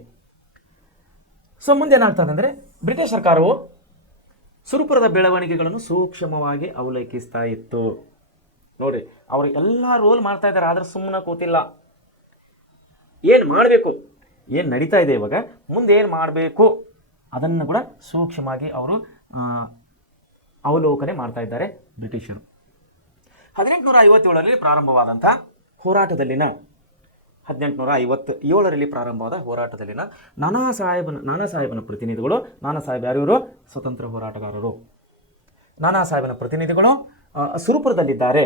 ಸೊ ಮುಂದೆ ಏನಾಗ್ತದೆ ಅಂದರೆ, ಬ್ರಿಟಿಷ್ ಸರ್ಕಾರವು ಸುರಪುರದ ಬೆಳವಣಿಗೆಗಳನ್ನು ಸೂಕ್ಷ್ಮವಾಗಿ ಅವಲೋಕಿಸ್ತಾ ಇತ್ತು. ನೋಡಿ, ಅವರು ಎಲ್ಲ ರೋಲ್ ಮಾಡ್ತಾ ಇದ್ದಾರೆ, ಆದರೆ ಸುಮ್ಮನೆ ಕೂತಿಲ್ಲ. ಏನು ಮಾಡಬೇಕು, ಏನು ನಡೀತಾ ಇದೆ ಇವಾಗ, ಮುಂದೆ ಏನು ಮಾಡಬೇಕು ಅದನ್ನು ಕೂಡ ಸೂಕ್ಷ್ಮವಾಗಿ ಅವರು ಅವಲೋಕನೆ ಮಾಡ್ತಾ ಇದ್ದಾರೆ ಬ್ರಿಟಿಷರು. 1857ರಲ್ಲಿ ಪ್ರಾರಂಭವಾದಂಥ ಹೋರಾಟದಲ್ಲಿನ 1857ರಲ್ಲಿ ಪ್ರಾರಂಭವಾದ ಹೋರಾಟದಲ್ಲಿನ ನಾನಾ ಸಾಹೇಬನ ಪ್ರತಿನಿಧಿಗಳು, ನಾನಾ ಸಾಹೇಬ್ ಯಾರು? ಸ್ವತಂತ್ರ ಹೋರಾಟಗಾರರು. ನಾನಾ ಸಾಹೇಬನ ಪ್ರತಿನಿಧಿಗಳು ಸುರಪುರದಲ್ಲಿದ್ದಾರೆ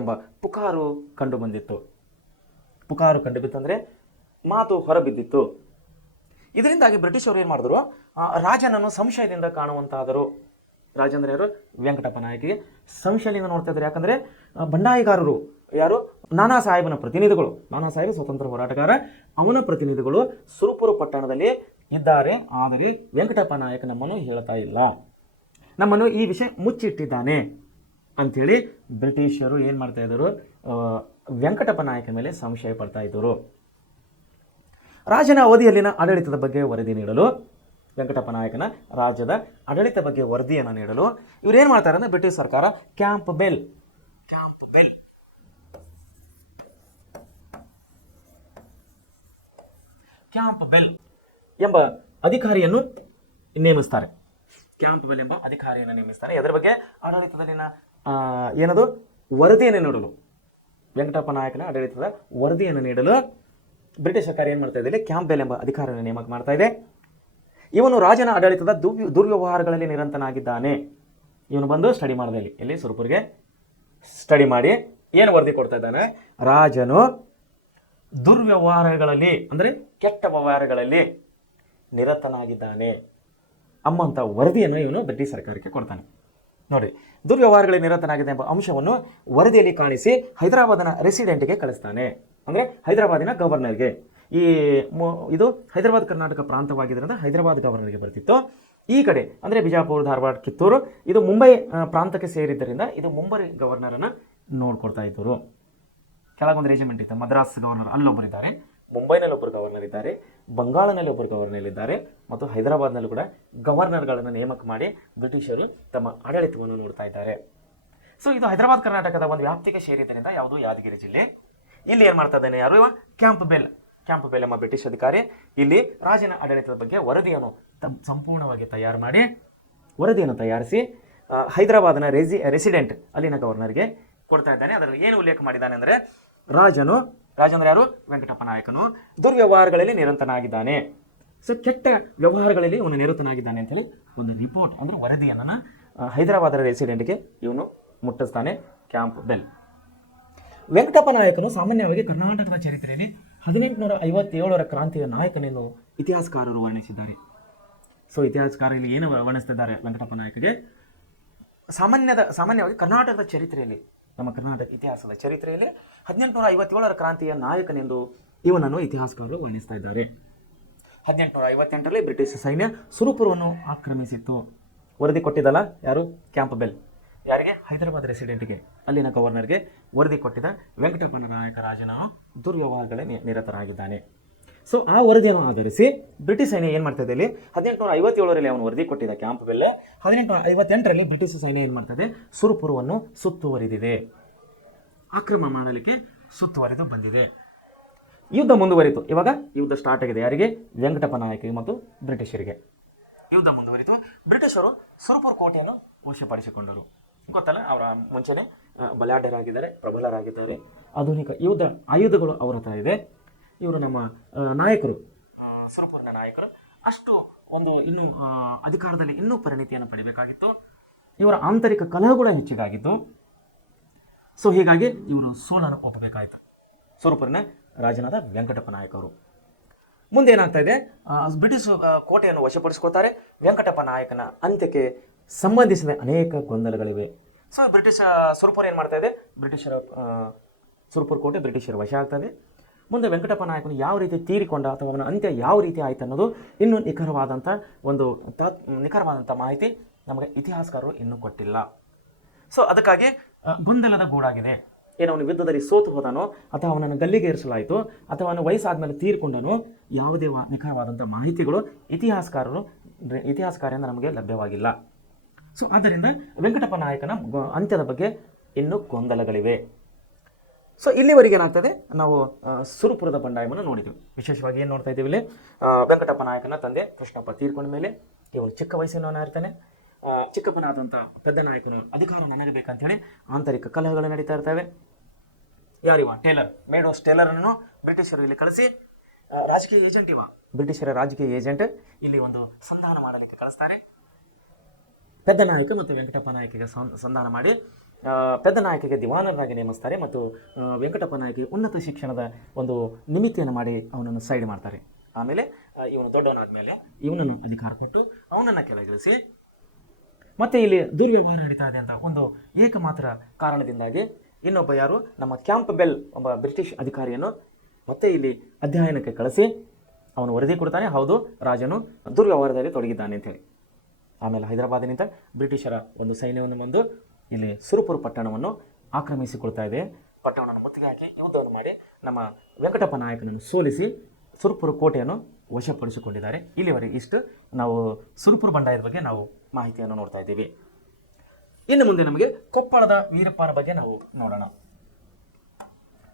ಎಂಬ ಪುಕಾರು ಕಂಡು ಬಂದಿತ್ತು. ಪುಕಾರು ಕಂಡು ಬಿತ್ತಂದರೆ ಮಾತು ಹೊರಬಿದ್ದಿತ್ತು. ಇದರಿಂದಾಗಿ ಬ್ರಿಟಿಷರು ಏನು ಮಾಡಿದ್ರು, ರಾಜನನ್ನು ಸಂಶಯದಿಂದ ಕಾಣುವಂತಾದರು. ರಾಜೇಂದ್ರ ಯಾರು? ವೆಂಕಟಪ್ಪ ನಾಯಕಿಗೆ ಸಂಶಯದಿಂದ ನೋಡ್ತಾ ಇದ್ದಾರೆ. ಯಾಕಂದರೆ ಬಂಡಾಯಗಾರರು ಯಾರು? ನಾನಾ ಸಾಹೇಬನ ಪ್ರತಿನಿಧಿಗಳು. ನಾನಾ ಸಾಹೇಬ್ ಸ್ವತಂತ್ರ ಹೋರಾಟಗಾರ, ಅವನ ಪ್ರತಿನಿಧಿಗಳು ಸುರಪುರ ಪಟ್ಟಣದಲ್ಲಿ ಇದ್ದಾರೆ. ಆದರೆ ವೆಂಕಟಪ್ಪ ನಾಯಕ ನಮ್ಮನ್ನು ಹೇಳ್ತಾ ಇಲ್ಲ, ನಮ್ಮನ್ನು ಈ ವಿಷಯ ಮುಚ್ಚಿಟ್ಟಿದ್ದಾನೆ ಅಂಥೇಳಿ ಬ್ರಿಟಿಷರು ಏನು ಮಾಡ್ತಾ ಇದ್ದರು, ವೆಂಕಟಪ್ಪ ನಾಯಕ ಮೇಲೆ ಸಂಶಯ ಪಡ್ತಾ ಇದ್ದರು. ರಾಜನ ಅವಧಿಯಲ್ಲಿನ ಆಡಳಿತದ ಬಗ್ಗೆ ವರದಿ ನೀಡಲು, ವೆಂಕಟಪ್ಪ ನಾಯಕನ ರಾಜ್ಯದ ಆಡಳಿತ ಬಗ್ಗೆ ವರದಿಯನ್ನು ನೀಡಲು ಇವರೇನು ಮಾಡ್ತಾರೆ ಅಂದರೆ, ಬ್ರಿಟಿಷ್ ಸರ್ಕಾರ ಕ್ಯಾಂಪ್ ಬೆಲ್ ಎಂಬ ಅಧಿಕಾರಿಯನ್ನು ನೇಮಿಸ್ತಾರೆ. ಅದರ ಬಗ್ಗೆ ಆಡಳಿತದಲ್ಲಿನ ಏನದು ವರದಿಯನ್ನು ನೀಡಲು, ವೆಂಕಟಪ್ಪ ನಾಯಕನ ಆಡಳಿತದ ವರದಿಯನ್ನು ನೀಡಲು ಬ್ರಿಟಿಷ್ ಸರ್ಕಾರ ಏನು ಮಾಡ್ತಾ ಇದೆ, ಕ್ಯಾಂಪ್ ಬೆಲ್ ಎಂಬ ಅಧಿಕಾರಿಯನ್ನು ನೇಮಕ ಮಾಡ್ತಾ ಇದೆ. ಇವನು ರಾಜನ ಆಡಳಿತದ ದುರ್ವ್ಯವಹಾರಗಳಲ್ಲಿ ನಿರಂತನಾಗಿದ್ದಾನೆ. ಇವನು ಬಂದು ಸ್ಟಡಿ ಮಾಡಿದೆ, ಇಲ್ಲಿ ಸುರಪುರಿಗೆ ಸ್ಟಡಿ ಮಾಡಿ ಏನು ವರದಿ ಕೊಡ್ತಾ ಇದ್ದಾನೆ, ರಾಜನು ದುರ್ವ್ಯವಹಾರಗಳಲ್ಲಿ ಅಂದರೆ ಕೆಟ್ಟ ವ್ಯವಹಾರಗಳಲ್ಲಿ ನಿರತನಾಗಿದ್ದಾನೆ ಎಂಬಂಥ ವರದಿಯನ್ನು ಇವನು ಬ್ರಿಟಿಷ್ ಸರ್ಕಾರಕ್ಕೆ ಕೊಡ್ತಾನೆ. ನೋಡಿ, ದುರ್ವ್ಯವಹಾರಗಳಲ್ಲಿ ನಿರತನಾಗಿದೆ ಎಂಬ ಅಂಶವನ್ನು ವರದಿಯಲ್ಲಿ ಕಾಣಿಸಿ ಹೈದರಾಬಾದಿನ ರೆಸಿಡೆಂಟ್ಗೆ ಕಳಿಸ್ತಾನೆ. ಅಂದರೆ ಹೈದರಾಬಾದಿನ ಗವರ್ನರ್ಗೆ. ಇದು ಹೈದರಾಬಾದ್ ಕರ್ನಾಟಕ ಪ್ರಾಂತವಾಗಿದ್ದರಿಂದ ಹೈದರಾಬಾದ್ ಗವರ್ನರ್ಗೆ ಬರ್ತಿತ್ತು. ಈ ಕಡೆ ಅಂದರೆ ಬಿಜಾಪುರ, ಧಾರವಾಡ, ಕಿತ್ತೂರು ಇದು ಮುಂಬೈ ಪ್ರಾಂತಕ್ಕೆ ಸೇರಿದ್ದರಿಂದ ಇದು ಮುಂಬೈ ಗವರ್ನರನ್ನು ನೋಡ್ಕೊಳ್ತಾ ಇದ್ದರು. ಕೆಳಗೊಂದು ರೆಜಿಮೆಂಟ್ ಇತ್ತು, ಮದ್ರಾಸ್ ಗವರ್ನರ್ ಅಲ್ಲೊಬ್ಬರಿದ್ದಾರೆ, ಮುಂಬೈನಲ್ಲಿ ಒಬ್ಬರು ಗವರ್ನರ್ ಇದ್ದಾರೆ, ಬಂಗಾಳನಲ್ಲಿ ಒಬ್ಬರು ಗವರ್ನರ್ ಇದ್ದಾರೆ, ಮತ್ತು ಹೈದರಾಬಾದ್ನಲ್ಲೂ ಕೂಡ ಗವರ್ನರ್ಗಳನ್ನು ನೇಮಕ ಮಾಡಿ ಬ್ರಿಟಿಷರು ತಮ್ಮ ಆಡಳಿತವನ್ನು ನೋಡ್ತಾ ಇದ್ದಾರೆ. ಸೊ ಇದು ಹೈದರಾಬಾದ್ ಕರ್ನಾಟಕದ ಒಂದು ವ್ಯಾಪ್ತಿಗೆ ಸೇರಿದ್ದರಿಂದ ಯಾವುದು ಯಾದಗಿರಿ ಜಿಲ್ಲೆ. ಇಲ್ಲಿ ಏನು ಮಾಡ್ತಾ ಇದ್ದಾನೆ, ಯಾರು? ಕ್ಯಾಂಪ್ ಬೆಲ್ ಎಂಬ ಬ್ರಿಟಿಷ್ ಅಧಿಕಾರಿ ಇಲ್ಲಿ ರಾಜನ ಆಡಳಿತದ ಬಗ್ಗೆ ವರದಿಯನ್ನು ಸಂಪೂರ್ಣವಾಗಿ ವರದಿಯನ್ನು ತಯಾರಿಸಿ ಹೈದರಾಬಾದ್ನ ರೆಸಿಡೆಂಟ್ ಅಲ್ಲಿನ ಗವರ್ನರ್ಗೆ ಕೊಡ್ತಾ ಇದ್ದಾನೆ. ಅದರಲ್ಲಿ ಏನು ಉಲ್ಲೇಖ ಮಾಡಿದ್ದಾನೆ ಅಂದರೆ, ರಾಜೇಂದ್ರ ಯಾರು? ವೆಂಕಟಪ್ಪ ನಾಯಕನು ದುರ್ವ್ಯವಹಾರಗಳಲ್ಲಿ ನಿರಂತನಾಗಿದ್ದಾನೆ. ಸೊ ಕೆಟ್ಟ ವ್ಯವಹಾರಗಳಲ್ಲಿ ಅವನು ನಿರತನಾಗಿದ್ದಾನೆ ಅಂತೇಳಿ ಒಂದು ರಿಪೋರ್ಟ್ ಅಂದರೆ ವರದಿಯನ್ನು ಹೈದರಾಬಾದರ ರೆಸಿಡೆಂಟ್ಗೆ ಇವನು ಮುಟ್ಟಿಸ್ತಾನೆ, ಕ್ಯಾಂಪ್ ಬೆಲ್. ವೆಂಕಟಪ್ಪ ನಾಯಕನು ಸಾಮಾನ್ಯವಾಗಿ ಕರ್ನಾಟಕದ ಚರಿತ್ರೆಯಲ್ಲಿ 1857ರ ಕ್ರಾಂತಿಯ ನಾಯಕನೆಂದು ಇತಿಹಾಸಕಾರರು ವರ್ಣಿಸಿದ್ದಾರೆ. ಸೊ ಇತಿಹಾಸಕಾರ ಇಲ್ಲಿ ಏನು ವರ್ಣಿಸ್ತಿದ್ದಾರೆ ವೆಂಕಟಪ್ಪ ನಾಯಕಗೆ, ಸಾಮಾನ್ಯವಾಗಿ ಕರ್ನಾಟಕದ ಚರಿತ್ರೆಯಲ್ಲಿ, ನಮ್ಮ ಕರ್ನಾಟಕ ಇತಿಹಾಸದ ಚರಿತ್ರೆಯಲ್ಲಿ 1857ರ ಕ್ರಾಂತಿಯ ನಾಯಕನೆಂದು ಇವನನ್ನು ಇತಿಹಾಸಕಾರರು ವರ್ಣಿಸ್ತಾ ಇದ್ದಾರೆ. 1858ರಲ್ಲಿ ಬ್ರಿಟಿಷ್ ಸೈನ್ಯ ಸುರಪುರವನ್ನು ಆಕ್ರಮಿಸಿತ್ತು. ವರದಿ ಕೊಟ್ಟಿದ್ದಲ್ಲ ಯಾರು? Camp bell. ಯಾರಿಗೆ? ಹೈದರಾಬಾದ್ ರೆಸಿಡೆಂಟ್ಗೆ, ಅಲ್ಲಿನ ಗವರ್ನರ್ಗೆ ವರದಿ ಕೊಟ್ಟಿದ್ದ ವೆಂಕಟಪ್ಪ ನಾಯಕ ರಾಜನ ದುರ್ವ್ಯವಹಾರಗಳಲ್ಲಿ ನಿರತರಾಗಿದ್ದಾನೆ. ಸೊ ಆ ವರದಿಯನ್ನು ಆಧರಿಸಿ ಬ್ರಿಟಿಷ್ ಸೈನ್ಯ ಏನು ಮಾಡ್ತಾ ಇದೆ, ಇಲ್ಲಿ 1857ರಲ್ಲಿ ಅವನು ವರದಿ ಕೊಟ್ಟಿದ್ದ ಕ್ಯಾಂಪ್ ಬೆಲ್. 1858ರಲ್ಲಿ ಬ್ರಿಟಿಷ್ ಸೈನ್ಯ ಏನು ಮಾಡ್ತಾ ಇದೆ, ಸುರಪುರವನ್ನು ಸುತ್ತುವರಿದಿದೆ, ಆಕ್ರಮಣ ಮಾಡಲಿಕ್ಕೆ ಸುತ್ತುವರಿದು ಬಂದಿದೆ. ಯುದ್ಧ ಮುಂದುವರಿತು. ಇವಾಗ ಯುದ್ಧ ಸ್ಟಾರ್ಟ್ ಆಗಿದೆ. ಯಾರಿಗೆ? ವೆಂಕಟಪ್ಪ ನಾಯಕ ಮತ್ತು ಬ್ರಿಟಿಷರಿಗೆ ಯುದ್ಧ ಮುಂದುವರಿತು. ಬ್ರಿಟಿಷರು ಸುರಪುರ ಕೋಟೆಯನ್ನು ವಶಪಡಿಸಿಕೊಂಡರು. ಗೊತ್ತಲ್ಲ, ಅವರ ಮುಂಚೆನೆ ಬಲಾಢ್ಯರಾಗಿದ್ದಾರೆ, ಪ್ರಬಲರಾಗಿದ್ದಾರೆ. ಆಧುನಿಕ ಆಯುಧಗಳು ಅವರ ಹತ್ರ ಇದೆ. ಇವರು ನಮ್ಮ ನಾಯಕರು, ಸುರಪುರನ ನಾಯಕರು. ಅಷ್ಟು ಒಂದು ಇನ್ನೂ ಅಧಿಕಾರದಲ್ಲಿ ಇನ್ನೂ ಪರಿಣಿತಿಯನ್ನು ಪಡಿಬೇಕಾಗಿತ್ತು. ಇವರ ಆಂತರಿಕ ಕಲಹಗಳು ಹೆಚ್ಚಿಗಾಗಿತ್ತು. ಸೊ ಹೀಗಾಗಿ ಇವರು ಸೋಲನ್ನು ಒಪ್ಪಬೇಕಾಯಿತು. ಸುರಪುರಿನ ರಾಜನಾದ ವೆಂಕಟಪ್ಪ ನಾಯಕ ಅವರು. ಮುಂದೆ ಏನಾಗ್ತಾ ಇದೆ, ಬ್ರಿಟಿಷ್ ಕೋಟೆಯನ್ನು ವಶಪಡಿಸಿಕೊಳ್ತಾರೆ. ವೆಂಕಟಪ್ಪ ನಾಯಕನ ಅಂತ್ಯಕ್ಕೆ ಸಂಬಂಧಿಸಿದ ಅನೇಕ ಗೊಂದಲಗಳಿವೆ. ಸೊ ಸುರಪುರ ಏನು ಮಾಡ್ತಾ ಇದೆ, ಬ್ರಿಟಿಷರ ಸುರಪುರ ಕೋಟೆ ಬ್ರಿಟಿಷರ ವಶ ಆಗ್ತದೆ. ಮುಂದೆ ವೆಂಕಟಪ್ಪ ನಾಯಕನು ಯಾವ ರೀತಿ ತೀರಿಕೊಂಡ ಅಥವಾ ಅವನ ಅಂತ್ಯ ಯಾವ ರೀತಿ ಆಯ್ತು ಅನ್ನೋದು ಇನ್ನೂ ನಿಖರವಾದಂಥ ಮಾಹಿತಿ ನಮಗೆ ಇತಿಹಾಸಕಾರರು ಇನ್ನೂ ಕೊಟ್ಟಿಲ್ಲ. ಸೊ ಅದಕ್ಕಾಗಿ ಗೊಂದಲದ ಗೂಡಾಗಿದೆ. ಏನು ಅವನು ಯುದ್ಧದಲ್ಲಿ ಸೋತು ಹೋದಾನೋ, ಅಥವಾ ಅವನನ್ನು ಗಲ್ಲಿಗೆ ಏರಿಸಲಾಯಿತು, ಅಥವಾ ಅವನು ವಯಸ್ಸಾದ್ಮೇಲೆ ತೀರ್ಕೊಂಡನೋ, ಯಾವುದೇ ನಿಖರವಾದಂಥ ಮಾಹಿತಿಗಳು ಇತಿಹಾಸಕಾರರಿಂದ ನಮಗೆ ಲಭ್ಯವಾಗಿಲ್ಲ. ಸೊ ಆದ್ದರಿಂದ ವೆಂಕಟಪ್ಪ ನಾಯಕನ ಅಂತ್ಯದ ಬಗ್ಗೆ ಇನ್ನೂ ಗೊಂದಲಗಳಿವೆ. ಸೊ ಇಲ್ಲಿವರೆಗೆ ಏನಾಗ್ತದೆ, ನಾವು ಸುರಪುರದ ಬಂಡಾಯವನ್ನು ನೋಡಿದ್ವಿ. ವಿಶೇಷವಾಗಿ ಏನು ನೋಡ್ತಾ ಇದ್ದೀವಿ ಇಲ್ಲಿ, ವೆಂಕಟಪ್ಪ ನಾಯಕನ ತಂದೆ ಕೃಷ್ಣಪ್ಪ ತೀರ್ಕೊಂಡ ಮೇಲೆ ಇವನು ಚಿಕ್ಕ ವಯಸ್ಸಿನವನ ಇರ್ತಾನೆ. ಚಿಕ್ಕಪ್ಪನಾದಂಥ ಪೆದ್ದ ನಾಯಕನು ಅಧಿಕಾರ ನನಗೆ ಬೇಕಂತ ಹೇಳಿ ಆಂತರಿಕ ಕಲಹಗಳು ನಡೀತಾ ಇರ್ತವೆ. ಯಾರಿವ ಮೇಡೋಸ್ ಟೇಲರನ್ನು ಬ್ರಿಟಿಷರು ಇಲ್ಲಿ ಕಳಿಸಿ, ರಾಜಕೀಯ ಏಜೆಂಟ್ ಬ್ರಿಟಿಷರ ರಾಜಕೀಯ ಏಜೆಂಟ್ ಇಲ್ಲಿ ಒಂದು ಸಂಧಾನ ಮಾಡಲಿಕ್ಕೆ ಕಳಿಸ್ತಾರೆ. ಪೆದ್ದ ನಾಯಕ ಮತ್ತು ವೆಂಕಟಪ್ಪ ನಾಯಕಿಗೆ ಸಂಧಾನ ಮಾಡಿ ಪೆದ್ದ ನಾಯಕಿಗೆ ದಿವಾನರಾಗಿ ನೇಮಿಸ್ತಾರೆ ಮತ್ತು ವೆಂಕಟಪ್ಪ ನಾಯಕಿಗೆ ಉನ್ನತ ಶಿಕ್ಷಣದ ಒಂದು ನಿಮಿತ್ತಿಯನ್ನು ಮಾಡಿ ಅವನನ್ನು ಸೈಡ್ ಮಾಡ್ತಾರೆ. ಆಮೇಲೆ ಇವನು ದೊಡ್ಡವನಾದ್ಮೇಲೆ ಇವನನ್ನು ಅಧಿಕಾರ ಕೊಟ್ಟು ಅವನನ್ನು ಕೆಳಗಿಳಿಸಿ, ಮತ್ತೆ ಇಲ್ಲಿ ದುರ್ವ್ಯವಹಾರ ನಡೀತಾ ಇದೆ ಅಂತ ಒಂದು ಏಕಮಾತ್ರ ಕಾರಣದಿಂದಾಗಿ ಇನ್ನೊಬ್ಬ ಯಾರು ನಮ್ಮ ಕ್ಯಾಂಪ್ಬೆಲ್ ಒಬ್ಬ ಬ್ರಿಟಿಷ್ ಅಧಿಕಾರಿಯನ್ನು ಮತ್ತೆ ಇಲ್ಲಿ ಅಧ್ಯಯನಕ್ಕೆ ಕಳಿಸಿ ಅವನು ವರದಿ ಕೊಡ್ತಾನೆ, ಹೌದು ರಾಜನು ದುರ್ವ್ಯವಹಾರದಲ್ಲಿ ತೊಡಗಿದ್ದಾನೆ ಅಂತೇಳಿ. ಆಮೇಲೆ ಹೈದರಾಬಾದಿನಿಂದ ಬ್ರಿಟಿಷರ ಒಂದು ಸೈನ್ಯವನ್ನು ಬಂದು ಇಲ್ಲಿ ಸುರಪುರ ಪಟ್ಟಣವನ್ನು ಆಕ್ರಮಿಸಿಕೊಳ್ತಾ ಇದೆ. ಪಟ್ಟಣವನ್ನು ಮುತ್ತಿಗೆ ಹಾಕಿ ಯುದ್ಧವನ್ನು ಮಾಡಿ ನಮ್ಮ ವೆಂಕಟಪ್ಪ ನಾಯಕನನ್ನು ಸೋಲಿಸಿ ಸುರಪುರ ಕೋಟೆಯನ್ನು ವಶಪಡಿಸಿಕೊಂಡಿದ್ದಾರೆ. ಇಲ್ಲಿವರೆಗೆ ಇಷ್ಟು ನಾವು ಸುರಪುರ ಬಂಡಾಯದ ಬಗ್ಗೆ ನಾವು ಮಾಹಿತಿಯನ್ನು ನೋಡ್ತಾ ಇದ್ದೀವಿ. ಇನ್ನು ಮುಂದೆ ನಮಗೆ ಕೊಪ್ಪಳದ ವೀರಪ್ಪನ ಬಗ್ಗೆ ನಾವು ನೋಡೋಣ.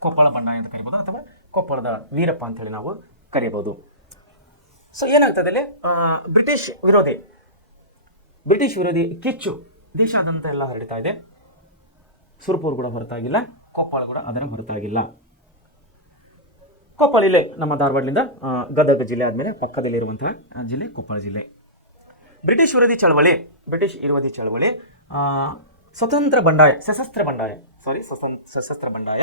ಕೊಪ್ಪಳ ಬಂಡಾಯ ಅಂತ ಕರಿಬೋದು ಅಥವಾ ಕೊಪ್ಪಳದ ವೀರಪ್ಪ ಅಂತ ಹೇಳಿ ನಾವು ಕರೀಬೋದು. ಸೊ ಏನಾಗ್ತದೆ ಇಲ್ಲಿ, ಬ್ರಿಟಿಷ್ ವಿರೋಧಿ ಕಿಚ್ಚು ದೇಶಾದ್ಯಂತ ಎಲ್ಲ ಹರಡ್ತಾ ಇದೆ. ಸುರಪುರ ಕೂಡ ಹೊರತಾಗಿಲ್ಲ, ಕೊಪ್ಪಳ ಕೂಡ ಅದರ ಹೊರತಾಗಿಲ್ಲ. ಕೊಪ್ಪಳ ಇಲ್ಲೇ ನಮ್ಮ ಧಾರವಾಡದಿಂದ ಗದಗ ಜಿಲ್ಲೆ ಆದಮೇಲೆ ಪಕ್ಕದಲ್ಲಿರುವಂತಹ ಜಿಲ್ಲೆ ಕೊಪ್ಪಳ ಜಿಲ್ಲೆ. ಬ್ರಿಟಿಷ್ ವಿರೋಧಿ ಚಳವಳಿ ಸಶಸ್ತ್ರ ಬಂಡಾಯ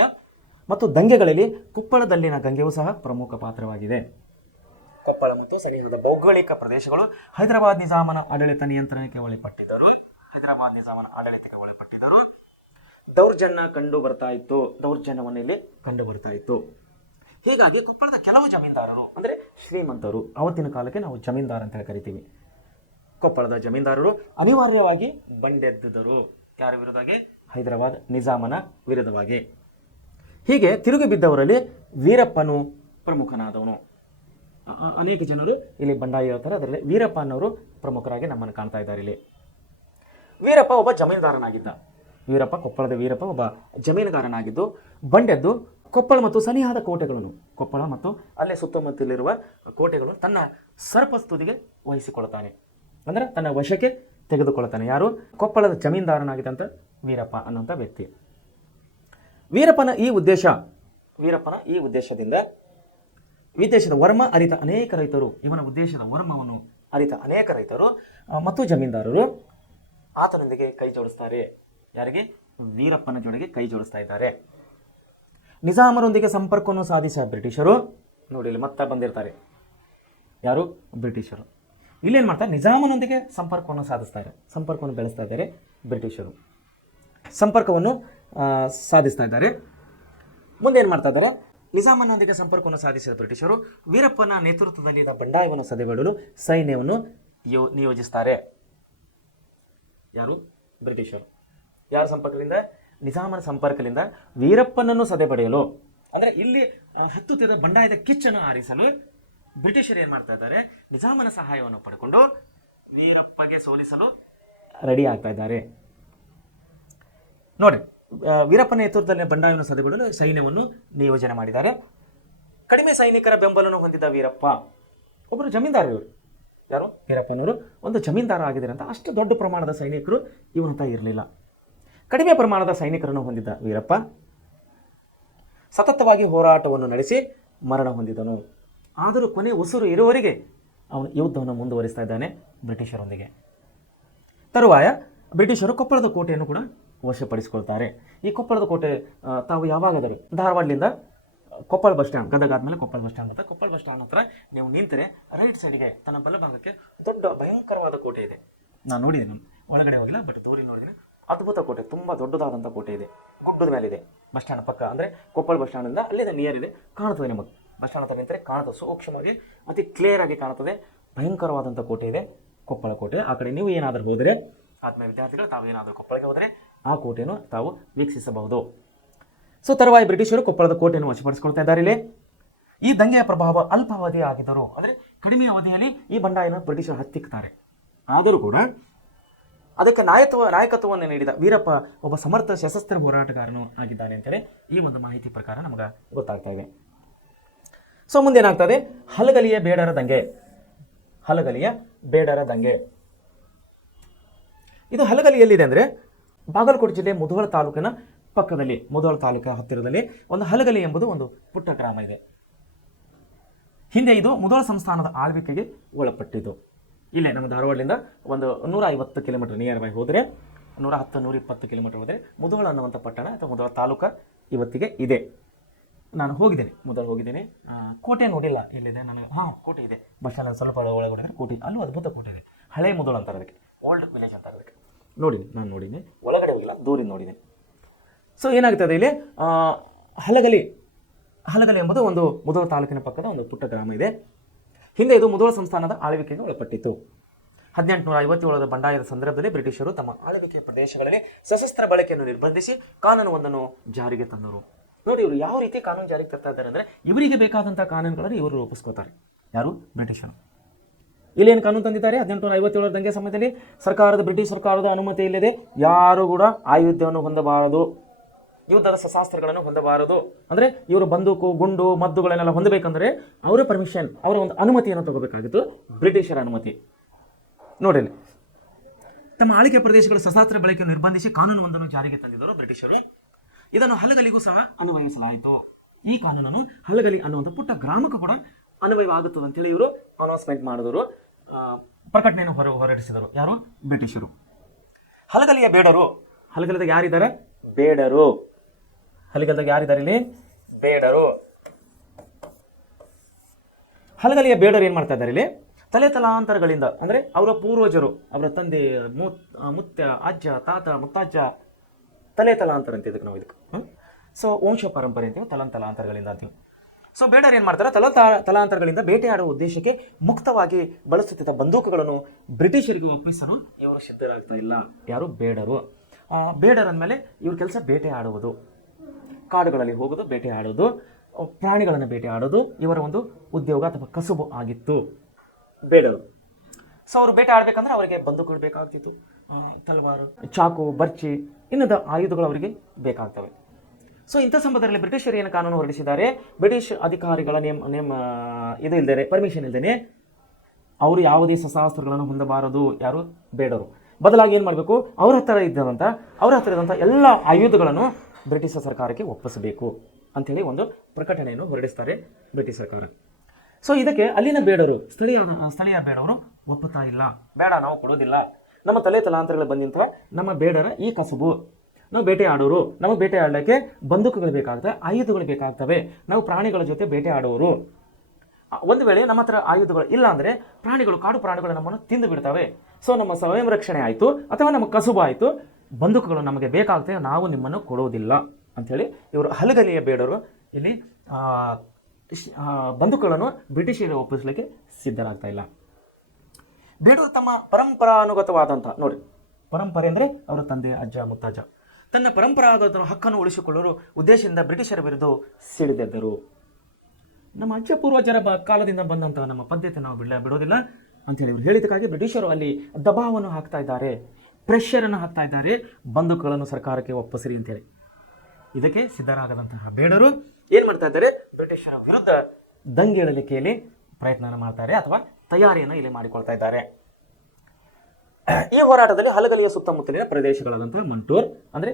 ಮತ್ತು ದಂಗೆಗಳಲ್ಲಿ ಕೊಪ್ಪಳದಲ್ಲಿನ ದಂಗೆಯೂ ಸಹ ಪ್ರಮುಖ ಪಾತ್ರವಾಗಿದೆ. ಕೊಪ್ಪಳ ಮತ್ತು ಸನಿಹದ ಭೌಗೋಳಿಕ ಪ್ರದೇಶಗಳು ಹೈದರಾಬಾದ್ ನಿಜಾಮನ ಆಡಳಿತ ನಿಯಂತ್ರಣಕ್ಕೆ ಒಳಪಟ್ಟಿದ್ದರು. ದೌರ್ಜನ್ಯವನ್ನು ಇಲ್ಲಿ ಕಂಡು ಬರ್ತಾ ಇತ್ತು. ಹೀಗಾಗಿ ಕೊಪ್ಪಳದ ಕೆಲವು ಜಮೀನ್ದಾರರು ಅಂದರೆ ಶ್ರೀಮಂತರು, ಅವತ್ತಿನ ಕಾಲಕ್ಕೆ ನಾವು ಜಮೀನ್ದಾರ ಅಂತ ಕರಿತೀವಿ. ಕೊಪ್ಪಳದ ಜಮೀನ್ದಾರರು ಅನಿವಾರ್ಯವಾಗಿ ಬಂಡೆದ್ದರು. ಯಾರ ವಿರುದ್ಧವಾಗಿ? ಹೈದರಾಬಾದ್ ನಿಜಾಮನ ವಿರುದ್ಧವಾಗಿ. ಹೀಗೆ ತಿರುಗಿ ಬಿದ್ದವರಲ್ಲಿ ವೀರಪ್ಪನು ಪ್ರಮುಖನಾದವನು. ಅನೇಕ ಜನರು ಇಲ್ಲಿ ಬಂಡಾಯ ಹೇಳ್ತಾರೆ, ಅದರಲ್ಲಿ ವೀರಪ್ಪ ಅನ್ನೋರು ಪ್ರಮುಖರಾಗಿ ನಮ್ಮನ್ನು ಕಾಣ್ತಾ ಇದ್ದಾರೆ. ಇಲ್ಲಿ ವೀರಪ್ಪ ಒಬ್ಬ ಜಮೀನ್ದಾರನಾಗಿದ್ದ. ಕೊಪ್ಪಳದ ವೀರಪ್ಪ ಒಬ್ಬ ಜಮೀನುಗಾರನಾಗಿದ್ದು ಬಂಡೆದ್ದು ಕೊಪ್ಪಳ ಮತ್ತು ಸನಿಹಾದ ಕೋಟೆಗಳನ್ನು, ಕೊಪ್ಪಳ ಮತ್ತು ಅಲ್ಲೇ ಸುತ್ತಮುತ್ತಲಿರುವ ಕೋಟೆಗಳು ತನ್ನ ಸರ್ಪಸ್ತುತಿಗೆ ವಹಿಸಿಕೊಳ್ತಾನೆ, ಅಂದರೆ ತನ್ನ ವಶಕ್ಕೆ ತೆಗೆದುಕೊಳ್ತಾನೆ. ಯಾರು? ಕೊಪ್ಪಳದ ಜಮೀನ್ದಾರನಾಗಿದ್ದಂಥ ವೀರಪ್ಪ ಅನ್ನೋಂಥ ವ್ಯಕ್ತಿ. ವೀರಪ್ಪನ ಈ ಉದ್ದೇಶದಿಂದ ವಿದೇಶದ ವರ್ಮ ಅರಿತ ಅನೇಕ ರೈತರು, ಇವನ ಉದ್ದೇಶದ ವರ್ಮವನ್ನು ಅರಿತ ಅನೇಕ ರೈತರು ಮತ್ತು ಜಮೀನ್ದಾರರು ಆತನೊಂದಿಗೆ ಕೈ ಜೋಡಿಸ್ತಾರೆ. ಯಾರಿಗೆ? ವೀರಪ್ಪನ ಜೋಡಿಗೆ ಕೈ ಜೋಡಿಸ್ತಾ ಇದ್ದಾರೆ. ನಿಜಾಮರೊಂದಿಗೆ ಸಂಪರ್ಕವನ್ನು ಸಾಧಿಸಿದ ಬ್ರಿಟಿಷರು ನೋಡಿ ಇಲ್ಲಿ ಮತ್ತೆ ಬಂದಿರ್ತಾರೆ. ಯಾರು? ಬ್ರಿಟಿಷರು. ಇಲ್ಲೇನು ಮಾಡ್ತಾರೆ? ನಿಜಾಮನೊಂದಿಗೆ ಸಂಪರ್ಕವನ್ನು ಬೆಳೆಸ್ತಾ ಇದ್ದಾರೆ ಬ್ರಿಟಿಷರು. ಸಂಪರ್ಕವನ್ನು ಸಾಧಿಸ್ತಾ ಇದ್ದಾರೆ. ಮುಂದೆ ಏನು ಮಾಡ್ತಾ ಇದ್ದಾರೆ? ನಿಜಾಮನೊಂದಿಗೆ ಸಂಪರ್ಕವನ್ನು ಸಾಧಿಸಿದ ಬ್ರಿಟಿಷರು ವೀರಪ್ಪನ ನೇತೃತ್ವದಲ್ಲಿ ಬಂಡಾಯವನ್ನು ಸದೆಬಡಲು ಸೈನ್ಯವನ್ನು ನಿಯೋಜಿಸ್ತಾರೆ. ಯಾರು? ಬ್ರಿಟಿಷರು. ಯಾರ ಸಂಪರ್ಕದಿಂದ? ನಿಜಾಮನ ಸಂಪರ್ಕದಿಂದ ವೀರಪ್ಪನನ್ನು ಸದೆಬಡೆಯಲು, ಅಂದರೆ ಇಲ್ಲಿ ಹತ್ತುತ್ತಿದ್ದ ಬಂಡಾಯದ ಕಿಚ್ಚನ್ನು ಆರಿಸಲು ಬ್ರಿಟಿಷರು ಏನು ಮಾಡ್ತಾ ಇದ್ದಾರೆ? ನಿಜಾಮನ ಸಹಾಯವನ್ನು ಪಡೆದುಕೊಂಡು ವೀರಪ್ಪಗೆ ಸೋಲಿಸಲು ರೆಡಿ ಆಗ್ತಾ ಇದ್ದಾರೆ. ನೋಡಿ, ವೀರಪ್ಪನ ನೇತೃತ್ವದಲ್ಲಿ ಬಂಡಾಯವನ್ನು ಸದೆಬಡಲು ಸೈನ್ಯವನ್ನು ನಿಯೋಜನೆ ಮಾಡಿದ್ದಾರೆ. ಕಡಿಮೆ ಸೈನಿಕರ ಬೆಂಬಲವನ್ನು ಹೊಂದಿದ್ದ ವೀರಪ್ಪ ಒಬ್ಬರು ಜಮೀನ್ದಾರ. ಇವರು ಯಾರು? ವೀರಪ್ಪನವರು ಒಂದು ಜಮೀನ್ದಾರ ಆಗಿದ್ದಾರೆ ಅಂತ. ಅಷ್ಟು ದೊಡ್ಡ ಪ್ರಮಾಣದ ಸೈನಿಕರು ಇವನಂತ ಇರಲಿಲ್ಲ. ಕಡಿಮೆ ಪ್ರಮಾಣದ ಸೈನಿಕರನ್ನು ಹೊಂದಿದ್ದ ವೀರಪ್ಪ ಸತತವಾಗಿ ಹೋರಾಟವನ್ನು ನಡೆಸಿ ಮರಣ ಹೊಂದಿದನು. ಆದರೂ ಕೊನೆ ಉಸಿರು ಇರುವವರೆಗೆ ಅವನು ಯುದ್ಧವನ್ನು ಮುಂದುವರಿಸ್ತಾ ಇದ್ದಾನೆ ಬ್ರಿಟಿಷರೊಂದಿಗೆ. ತರುವಾಯ ಬ್ರಿಟಿಷರು ಕೊಪ್ಪಳದ ಕೋಟೆಯನ್ನು ಕೂಡ ವಶಪಡಿಸಿಕೊಳ್ತಾರೆ. ಈ ಕೊಪ್ಪಳದ ಕೋಟೆ ತಾವು ಯಾವಾಗಾದರೂ ಧಾರವಾಡದಿಂದ ಕೊಪ್ಪಳ ಬಸ್ ಸ್ಟ್ಯಾಂಡ್, ಗದಗ ಆದಮೇಲೆ ಕೊಪ್ಪಳ ಬಸ್ ಸ್ಟ್ಯಾಂಡ್ ಬರುತ್ತೆ. ಕೊಪ್ಪಳ ಬಸ್ ಸ್ಟ್ಯಾಂಡ್ ಹತ್ರ ನೀವು ನಿಂತರೆ ರೈಟ್ ಸೈಡ್ಗೆ ತನ್ನ ಬಲಭಾಗಕ್ಕೆ ದೊಡ್ಡ ಭಯಂಕರವಾದ ಕೋಟೆ ಇದೆ. ನಾನು ನೋಡಿದ್ದೀನಿ, ಒಳಗಡೆ ಹೋಗಿಲ್ಲ, ಬಟ್ ದೂರಿ ನೋಡಿದ್ದೀನಿ. ಅದ್ಭುತ ಕೋಟೆ, ತುಂಬ ದೊಡ್ಡದಾದಂಥ ಕೋಟೆ ಇದೆ, ಗುಡ್ಡದ ಮೇಲೆ ಇದೆ. ಬಸ್ ಸ್ಟ್ಯಾಂಡ್ ಪಕ್ಕ ಅಂದರೆ ಕೊಪ್ಪಳ ಬಸ್ ಸ್ಟ್ಯಾಂಡಿಂದ ಅಲ್ಲಿದೆ ನಿಯರ್ ಇದೆ, ಕಾಣ್ತದೆ ನಿಮಗೆ. ಬಸ್ ಸ್ಟ್ಯಾಂಡ್ ಹತ್ರ ನಿಂತರೆ ಕಾಣುತ್ತದೆ, ಸೂಕ್ಷ್ಮವಾಗಿ ಅತಿ ಕ್ಲಿಯರ್ ಆಗಿ ಕಾಣುತ್ತದೆ. ಭಯಂಕರವಾದಂಥ ಕೋಟೆ ಇದೆ ಕೊಪ್ಪಳ ಕೋಟೆ. ಆ ಕಡೆ ನೀವು ಏನಾದರೂ ಹೋದರೆ, ಆತ್ಮೀಯ ವಿದ್ಯಾರ್ಥಿಗಳು ತಾವು ಏನಾದರೂ ಕೊಪ್ಪಳಕ್ಕೆ ಹೋದರೆ ಆ ಕೋಟೆಯನ್ನು ತಾವು ವೀಕ್ಷಿಸಬಹುದು. ಸೊ ತರುವಾಯ ಬ್ರಿಟಿಷರು ಕೊಪ್ಪಳದ ಕೋಟೆಯನ್ನು ವಶಪಡಿಸಿಕೊಳ್ತಾ ಇದ್ದಾರೆ. ಇಲ್ಲಿ ಈ ದಂಗೆಯ ಪ್ರಭಾವ ಅಲ್ಪಾವಧಿ ಆಗಿದ್ದರು, ಅಂದರೆ ಕಡಿಮೆ ಅವಧಿಯಲ್ಲಿ ಈ ಬಂಡಾಯನ ಬ್ರಿಟಿಷರು ಹತ್ತಿಕ್ತಾರೆ. ಆದರೂ ಕೂಡ ಅದಕ್ಕೆ ನಾಯಕತ್ವವನ್ನು ನೀಡಿದ ವೀರಪ್ಪ ಒಬ್ಬ ಸಮರ್ಥ ಸಶಸ್ತ್ರ ಹೋರಾಟಗಾರನು ಆಗಿದ್ದಾನೆ ಅಂತೇಳಿ ಈ ಒಂದು ಮಾಹಿತಿ ಪ್ರಕಾರ ನಮಗೆ ಗೊತ್ತಾಗ್ತಾ ಇದೆ. ಸೊ ಮುಂದೇನಾಗ್ತದೆ, ಹಲಗಲಿಯ ಬೇಡರ ದಂಗೆ. ಹಲಗಲಿಯ ಬೇಡರ ದಂಗೆ ಇದು ಹಲಗಲಿಯಲ್ಲಿದೆ ಅಂದರೆ ಬಾಗಲಕೋಟೆ ಜಿಲ್ಲೆ ಮುಧೋಳ ತಾಲೂಕಿನ ಪಕ್ಕದಲ್ಲಿ, ಮುಧೋಳ ತಾಲೂಕಿನ ಹತ್ತಿರದಲ್ಲಿ ಒಂದು ಹಲಗಲಿ ಎಂಬುದು ಒಂದು ಪುಟ್ಟ ಗ್ರಾಮ ಇದೆ. ಹಿಂದೆ ಇದು ಮುಧೋಳ ಸಂಸ್ಥಾನದ ಆಳ್ವಿಕೆಗೆ ಒಳಪಟ್ಟಿದ್ದು. ಇಲ್ಲೇ ನಮ್ಮ ಧಾರವಾಡದಿಂದ ಒಂದು 150 ಕಿಲೋಮೀಟರ್ ನಿಯರ್ ಬೈ ಹೋದರೆ, 110-120 ಕಿಲೋಮೀಟರ್ ಹೋದರೆ ಮುಧೋಳ ಅನ್ನುವಂಥ ಪಟ್ಟಣ ಅಥವಾ ಮುಧೋಳ ತಾಲೂಕು ಇವತ್ತಿಗೆ ಇದೆ. ನಾನು ಹೋಗಿದ್ದೇನೆ, ಮುಧೋಳ ಹೋಗಿದ್ದೇನೆ. ಕೋಟೆ ನೋಡಿಲ್ಲ, ಎಲ್ಲಿದೆ ನನಗೆ. ಕೋಟೆ ಇದೆ, ಬಸ್ ಸ್ಟ್ಯಾಂಡ್ ಸ್ವಲ್ಪ ಒಳಗಡೆ ಕೋಟೆ, ಅಲ್ಲೂ ಅದ್ಭುತ ಕೋಟೆ ಇದೆ. ಹಳೆ ಮುಧೋಳ ಅಂತಾರೆ ಅದಕ್ಕೆ, ಓಲ್ಡ್ ವಿಲೇಜ್ ಅಂತಾರೆ ಅದಕ್ಕೆ. ನೋಡಿನಿ, ನಾನು ನೋಡಿನಿ, ಒಳಗಡೆ ಹೋಗಿಲ್ಲ, ದೂರಿಂದ ನೋಡಿದ್ದೀನಿ. ಸೊ ಏನಾಗ್ತದೆ ಇಲ್ಲಿ, ಹಲಗಲಿ ಎಂಬುದು ಒಂದು ಮುಧೋಳ ತಾಲೂಕಿನ ಪಕ್ಕದ ಒಂದು ಪುಟ್ಟ ಗ್ರಾಮ ಇದೆ. ಹಿಂದೆ ಇದು ಮುಧೋಳ ಸಂಸ್ಥಾನದ ಆಳ್ವಿಕೆಗೆ ಒಳಪಟ್ಟಿತ್ತು. 1857ರ ಬಂಡಾಯದ ಸಂದರ್ಭದಲ್ಲಿ ಬ್ರಿಟಿಷರು ತಮ್ಮ ಆಳ್ವಿಕೆಯ ಪ್ರದೇಶಗಳಲ್ಲಿ ಸಶಸ್ತ್ರ ಬಳಕೆಯನ್ನು ನಿರ್ಬಂಧಿಸಿ ಕಾನೂನೊಂದನ್ನು ಜಾರಿಗೆ ತಂದರು. ನೋಡಿ, ಇವರು ಯಾವ ರೀತಿ ಕಾನೂನು ಜಾರಿಗೆ ತರ್ತಾ ಇದ್ದಾರೆ ಅಂದರೆ, ಇವರಿಗೆ ಬೇಕಾದಂಥ ಕಾನೂನುಗಳನ್ನು ಇವರು ರೂಪಿಸ್ಕೋತಾರೆ. ಯಾರು? ಬ್ರಿಟಿಷರು. ಇಲ್ಲೇನು ಕಾನೂನು ತಂದಿದ್ದಾರೆ? 1857ರ ದಂಗೆ ಸಮಯದಲ್ಲಿ ಬ್ರಿಟಿಷ್ ಸರ್ಕಾರದ ಅನುಮತಿ ಇಲ್ಲದೆ ಯಾರು ಕೂಡ ಆಯುಧವನ್ನು ಹೊಂದಬಾರದು, ಯುದ್ಧದ ಶಸ್ತ್ರಾಸ್ತ್ರಗಳನ್ನು ಹೊಂದಬಾರದು. ಅಂದರೆ ಇವರು ಬಂದೂಕು, ಗುಂಡು, ಮದ್ದುಗಳನ್ನೆಲ್ಲ ಹೊಂದಬೇಕಂದ್ರೆ ಅವರ ಪರ್ಮಿಷನ್, ಅವರ ಒಂದು ಅನುಮತಿಯನ್ನು ತಗೋಬೇಕಾಗಿತ್ತು, ಬ್ರಿಟಿಷರ ಅನುಮತಿ. ನೋಡಿ, ತಮ್ಮ ಆಳ್ವಿಕೆ ಪ್ರದೇಶಗಳ ಶಸ್ತ್ರಾಸ್ತ್ರ ಬಳಕೆಯನ್ನು ನಿರ್ಬಂಧಿಸಿ ಕಾನೂನೊಂದನ್ನು ಜಾರಿಗೆ ತಂದಿದ್ದರು ಬ್ರಿಟಿಷರು. ಇದನ್ನು ಹಲಗಲಿಗೂ ಸಹ ಅನ್ವಯಿಸಲಾಯಿತು. ಈ ಕಾನೂನನ್ನು ಹಲಗಲಿ ಅನ್ನುವಂಥ ಪುಟ್ಟ ಗ್ರಾಮಕ್ಕೂ ಕೂಡ ಅನ್ವಯವಾಗುತ್ತದೆ ಅಂತೇಳಿ ಇವರು ಅನೌನ್ಸ್ಮೆಂಟ್ ಮಾಡಿದರು, ಪ್ರಕಟಣೆಯನ್ನು ಹೊರಡಿಸಿದರು. ಯಾರು? ಬ್ರಿಟಿಷರು. ಹಲಗಲಿಯ ಬೇಡರು. ಹಲಗಲದಾಗ ಯಾರಿದ್ದಾರೆ? ಬೇಡರು. ಹಲಗಲದಾಗ ಯಾರಿದ್ದಾರೆ ಇಲ್ಲಿ? ಬೇಡರು. ಹಲಗಲಿಯ ಬೇಡರು ಏನು ಮಾಡ್ತಾ ಇದ್ದಾರೆ ಇಲ್ಲಿ? ತಲೆತಲಾಂತರಗಳಿಂದ, ಅಂದರೆ ಅವರ ಪೂರ್ವಜರು, ಅವರ ತಂದೆ, ಮುತ್ಯ, ಅಜ್ಜ, ತಾತ, ಮುತ್ತಜ್ಜ, ತಲೆತಲಾಂತರ ಅಂತ ಇದಕ್ಕೆ ನಾವು ಇದಕ್ಕೆ. ಸೊ ವಂಶ ಪರಂಪರೆ ಅಂತೀವಿ, ತಲಾಂತರಗಳಿಂದ ಅಂತೀವಿ. ಸೊ ಬೇಡರು ಏನು ಮಾಡ್ತಾರೆ? ತಲಾಂತರಗಳಿಂದ ಬೇಟೆಯಾಡುವ ಉದ್ದೇಶಕ್ಕೆ ಮುಕ್ತವಾಗಿ ಬಳಸುತ್ತಿದ್ದ ಬಂದೂಕುಗಳನ್ನು ಬ್ರಿಟಿಷರಿಗೆ ಒಪ್ಪಿಸಲು ಇವರು ಸಿದ್ಧರಾಗ್ತಾ ಇಲ್ಲ. ಯಾರು? ಬೇಡರು. ಬೇಡರ ಅಂದಮೇಲೆ ಇವ್ರ ಕೆಲಸ ಬೇಟೆ ಆಡುವುದು, ಕಾಡುಗಳಲ್ಲಿ ಹೋಗೋದು, ಬೇಟೆ ಆಡೋದು, ಪ್ರಾಣಿಗಳನ್ನು ಬೇಟೆ ಆಡೋದು ಇವರ ಒಂದು ಉದ್ಯೋಗ ಅಥವಾ ಕಸುಬು ಆಗಿತ್ತು ಬೇಡರು. ಸೊ ಅವರು ಬೇಟೆ ಆಡಬೇಕಂದ್ರೆ ಅವರಿಗೆ ಬಂದೂಕುಗಳು ಬೇಕಾಗ್ತಿತ್ತು, ತಲವಾರು, ಚಾಕು, ಬರ್ಚಿ, ಇನ್ನದ ಆಯುಧಗಳು ಅವರಿಗೆ ಬೇಕಾಗ್ತವೆ. ಸೊ ಇಂಥ ಸಂದರ್ಭದಲ್ಲಿ ಬ್ರಿಟಿಷರು ಏನು ಕಾನೂನು ಹೊರಡಿಸಿದ್ದಾರೆ? ಬ್ರಿಟಿಷ್ ಅಧಿಕಾರಿಗಳ ಇದು ಇಲ್ಲದೆ, ಪರ್ಮಿಷನ್ ಇಲ್ಲದೇ ಅವರು ಯಾವುದೇ ಶಸ್ತ್ರಾಸ್ತ್ರಗಳನ್ನು ಹೊಂದಬಾರದು. ಯಾರು? ಬೇಡರು. ಬದಲಾಗಿ ಏನು ಮಾಡಬೇಕು? ಅವರ ಹತ್ರ ಇದ್ದಂಥ ಎಲ್ಲ ಆಯುಧಗಳನ್ನು ಬ್ರಿಟಿಷ್ ಸರ್ಕಾರಕ್ಕೆ ಒಪ್ಪಿಸಬೇಕು ಅಂಥೇಳಿ ಒಂದು ಪ್ರಕಟಣೆಯನ್ನು ಹೊರಡಿಸ್ತಾರೆ ಬ್ರಿಟಿಷ್ ಸರ್ಕಾರ. ಸೊ ಇದಕ್ಕೆ ಅಲ್ಲಿನ ಬೇಡರು, ಸ್ಥಳೀಯ ಬೇಡವರು ಒಪ್ಪುತ್ತಾ ಇಲ್ಲ. ಬೇಡ, ನಾವು ಕೊಡೋದಿಲ್ಲ. ನಮ್ಮ ತಲಾಂತರಗಳು ಬಂದಂತಹ ನಮ್ಮ ಬೇಡರ ಈ ಕಸುಬು, ನಾವು ಬೇಟೆ ಆಡೋರು, ನಮಗೆ ಬೇಟೆ ಆಡಲಿಕ್ಕೆ ಬಂದೂಕುಗಳು ಬೇಕಾಗ್ತವೆ, ಆಯುಧಗಳು ಬೇಕಾಗ್ತವೆ, ನಾವು ಪ್ರಾಣಿಗಳ ಜೊತೆ ಬೇಟೆ ಆಡುವವರು. ಒಂದು ವೇಳೆ ನಮ್ಮ ಹತ್ರ ಆಯುಧಗಳು ಇಲ್ಲ ಅಂದರೆ ಕಾಡು ಪ್ರಾಣಿಗಳು ನಮ್ಮನ್ನು ತಿಂದು ಬಿಡ್ತವೆ. ಸೊ ನಮ್ಮ ಸ್ವಯಂ ರಕ್ಷಣೆ ಆಯಿತು ಅಥವಾ ನಮ್ಮ ಕಸುಬು ಆಯಿತು, ಬಂದೂಕುಗಳು ನಮಗೆ ಬೇಕಾಗ್ತವೆ, ನಾವು ನಿಮ್ಮನ್ನು ಕೊಡೋದಿಲ್ಲ ಅಂಥೇಳಿ ಇವರು ಹಲಗಲಿಯ ಬೇಡರು ಇಲ್ಲಿ ಬಂದೂಕುಗಳನ್ನು ಬ್ರಿಟಿಷರಿಗೆ ಒಪ್ಪಿಸಲಿಕ್ಕೆ ಸಿದ್ಧರಾಗ್ತಾ ಇಲ್ಲ. ಬೇಡರು ತಮ್ಮ ಪರಂಪರಾನುಗತವಾದಂಥ, ನೋಡಿ, ಪರಂಪರೆ ಅಂದರೆ ಅವರ ತಂದೆ, ಅಜ್ಜ, ಮುತ್ತಜ್ಜ, ತನ್ನ ಪರಂಪರಾಗತ ಹಕ್ಕನ್ನು ಉಳಿಸಿಕೊಳ್ಳಲು ಉದ್ದೇಶದಿಂದ ಬ್ರಿಟಿಷರ ವಿರುದ್ಧ ಸಿಡಿದೆದ್ದರು. ನಮ್ಮ ಅಜ್ಜ ಪೂರ್ವಜರ ಕಾಲದಿಂದ ಬಂದಂಥ ನಮ್ಮ ಪದ್ಧತಿ ನಾವು ಬಿಡೋದಿಲ್ಲ ಅಂತೇಳಿ ಇವರು ಹೇಳಿದಕ್ಕಾಗಿ ಬ್ರಿಟಿಷರು ಅಲ್ಲಿ ದಬಾವನ್ನು ಹಾಕ್ತಾ ಇದ್ದಾರೆ, ಪ್ರೆಷರನ್ನು ಹಾಕ್ತಾ ಇದ್ದಾರೆ, ಬಂದೂಕುಗಳನ್ನು ಸರ್ಕಾರಕ್ಕೆ ಒಪ್ಪಿಸಿರಿ ಅಂತೇಳಿ. ಇದಕ್ಕೆ ಸಿದ್ಧರಾಗದಂತಹ ಬೇಡರು ಏನು ಮಾಡ್ತಾ ಇದ್ದಾರೆ? ಬ್ರಿಟಿಷರ ವಿರುದ್ಧ ದಂಗೆ ಏಳಲಿಕೆಯಲ್ಲಿ ಪ್ರಯತ್ನ ಮಾಡ್ತಾರೆ ಅಥವಾ ತಯಾರಿಯನ್ನು ಇಲ್ಲಿ ಮಾಡಿಕೊಳ್ತಾ ಇದ್ದಾರೆ. ಈ ಹೋರಾಟದಲ್ಲಿ ಹಲಗಲಿಯ ಸುತ್ತಮುತ್ತಲಿನ ಪ್ರದೇಶಗಳಾದಂತಹ ಮಂಟೂರ್ ಅಂದರೆ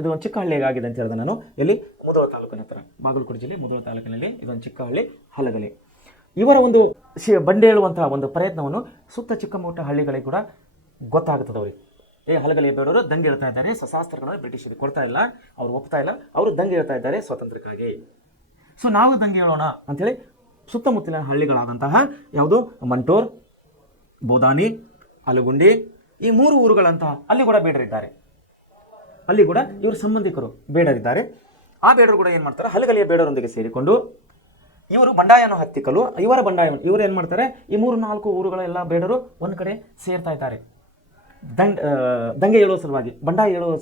ಇದು ಒಂದು ಚಿಕ್ಕ ಹಳ್ಳಿ ಆಗಿದೆ ಅಂತ ಹೇಳಿದೆ ನಾನು. ಎಲ್ಲಿ? ಮುಧೋಳ ತಾಲೂಕಿನ ಹತ್ರ, ಬಾಗಲಕೋಟೆ ಜಿಲ್ಲೆ ಮುಧೋಳ ತಾಲೂಕಿನಲ್ಲಿ ಇದೊಂದು ಚಿಕ್ಕ ಹಳ್ಳಿ ಹಲಗಲಿ. ಇವರ ಒಂದು ಬಂಡೆ ಹೇಳುವಂತಹ ಒಂದು ಪ್ರಯತ್ನವನ್ನು ಸುತ್ತ ಚಿಕ್ಕಮೋಟ ಹಳ್ಳಿಗಳಿಗೆ ಕೂಡ ಗೊತ್ತಾಗುತ್ತದೆ ಅವ್ರಿಗೆ. ಹಲಗಲಿಯ ಬೇಡವರು ದಂಗೆ ಹೇಳ್ತಾ ಇದ್ದಾರೆ, ಸಶಾಸ್ತ್ರಗಳನ್ನು ಬ್ರಿಟಿಷರಿಗೆ ಕೊಡ್ತಾ ಇಲ್ಲ, ಅವ್ರು ಒಪ್ತಾ ಇಲ್ಲ, ಅವರು ದಂಗೆ ಹೇಳ್ತಾ ಇದ್ದಾರೆ ಸ್ವಾತಂತ್ರ್ಯಕ್ಕಾಗಿ. ಸೊ ನಾವು ದಂಗೆ ಹೇಳೋಣ ಅಂಥೇಳಿ ಸುತ್ತಮುತ್ತಲಿನ ಹಳ್ಳಿಗಳಾದಂತಹ ಯಾವುದು ಮಂಟೂರ್, ಬೋದಾನಿ, ಅಲಗುಂಡಿ, ಈ 3 ಊರುಗಳಂತಹ ಅಲ್ಲಿ ಕೂಡ ಬೇಡರಿದ್ದಾರೆ. ಅಲ್ಲಿ ಕೂಡ ಇವರು ಸಂಬಂಧಿಕರು ಬೇಡರಿದ್ದಾರೆ. ಆ ಬೇಡರು ಕೂಡ ಏನು ಮಾಡ್ತಾರೆ, ಹಲಗಲಿಯ ಬೇಡರೊಂದಿಗೆ ಸೇರಿಕೊಂಡು ಇವರು ಬಂಡಾಯನ ಹತ್ತಿಕ್ಕಲು ಇವರು ಏನು ಮಾಡ್ತಾರೆ, ಈ 3-4 ಊರುಗಳ ಎಲ್ಲ ಬೇಡರು ಒಂದು ಕಡೆ ಸೇರ್ತಾ ಇದ್ದಾರೆ. ದಂಗೆ ಹೇಳುವ ಸಲುವಾಗಿ, ಬಂಡಾಯ ಹೇಳುವ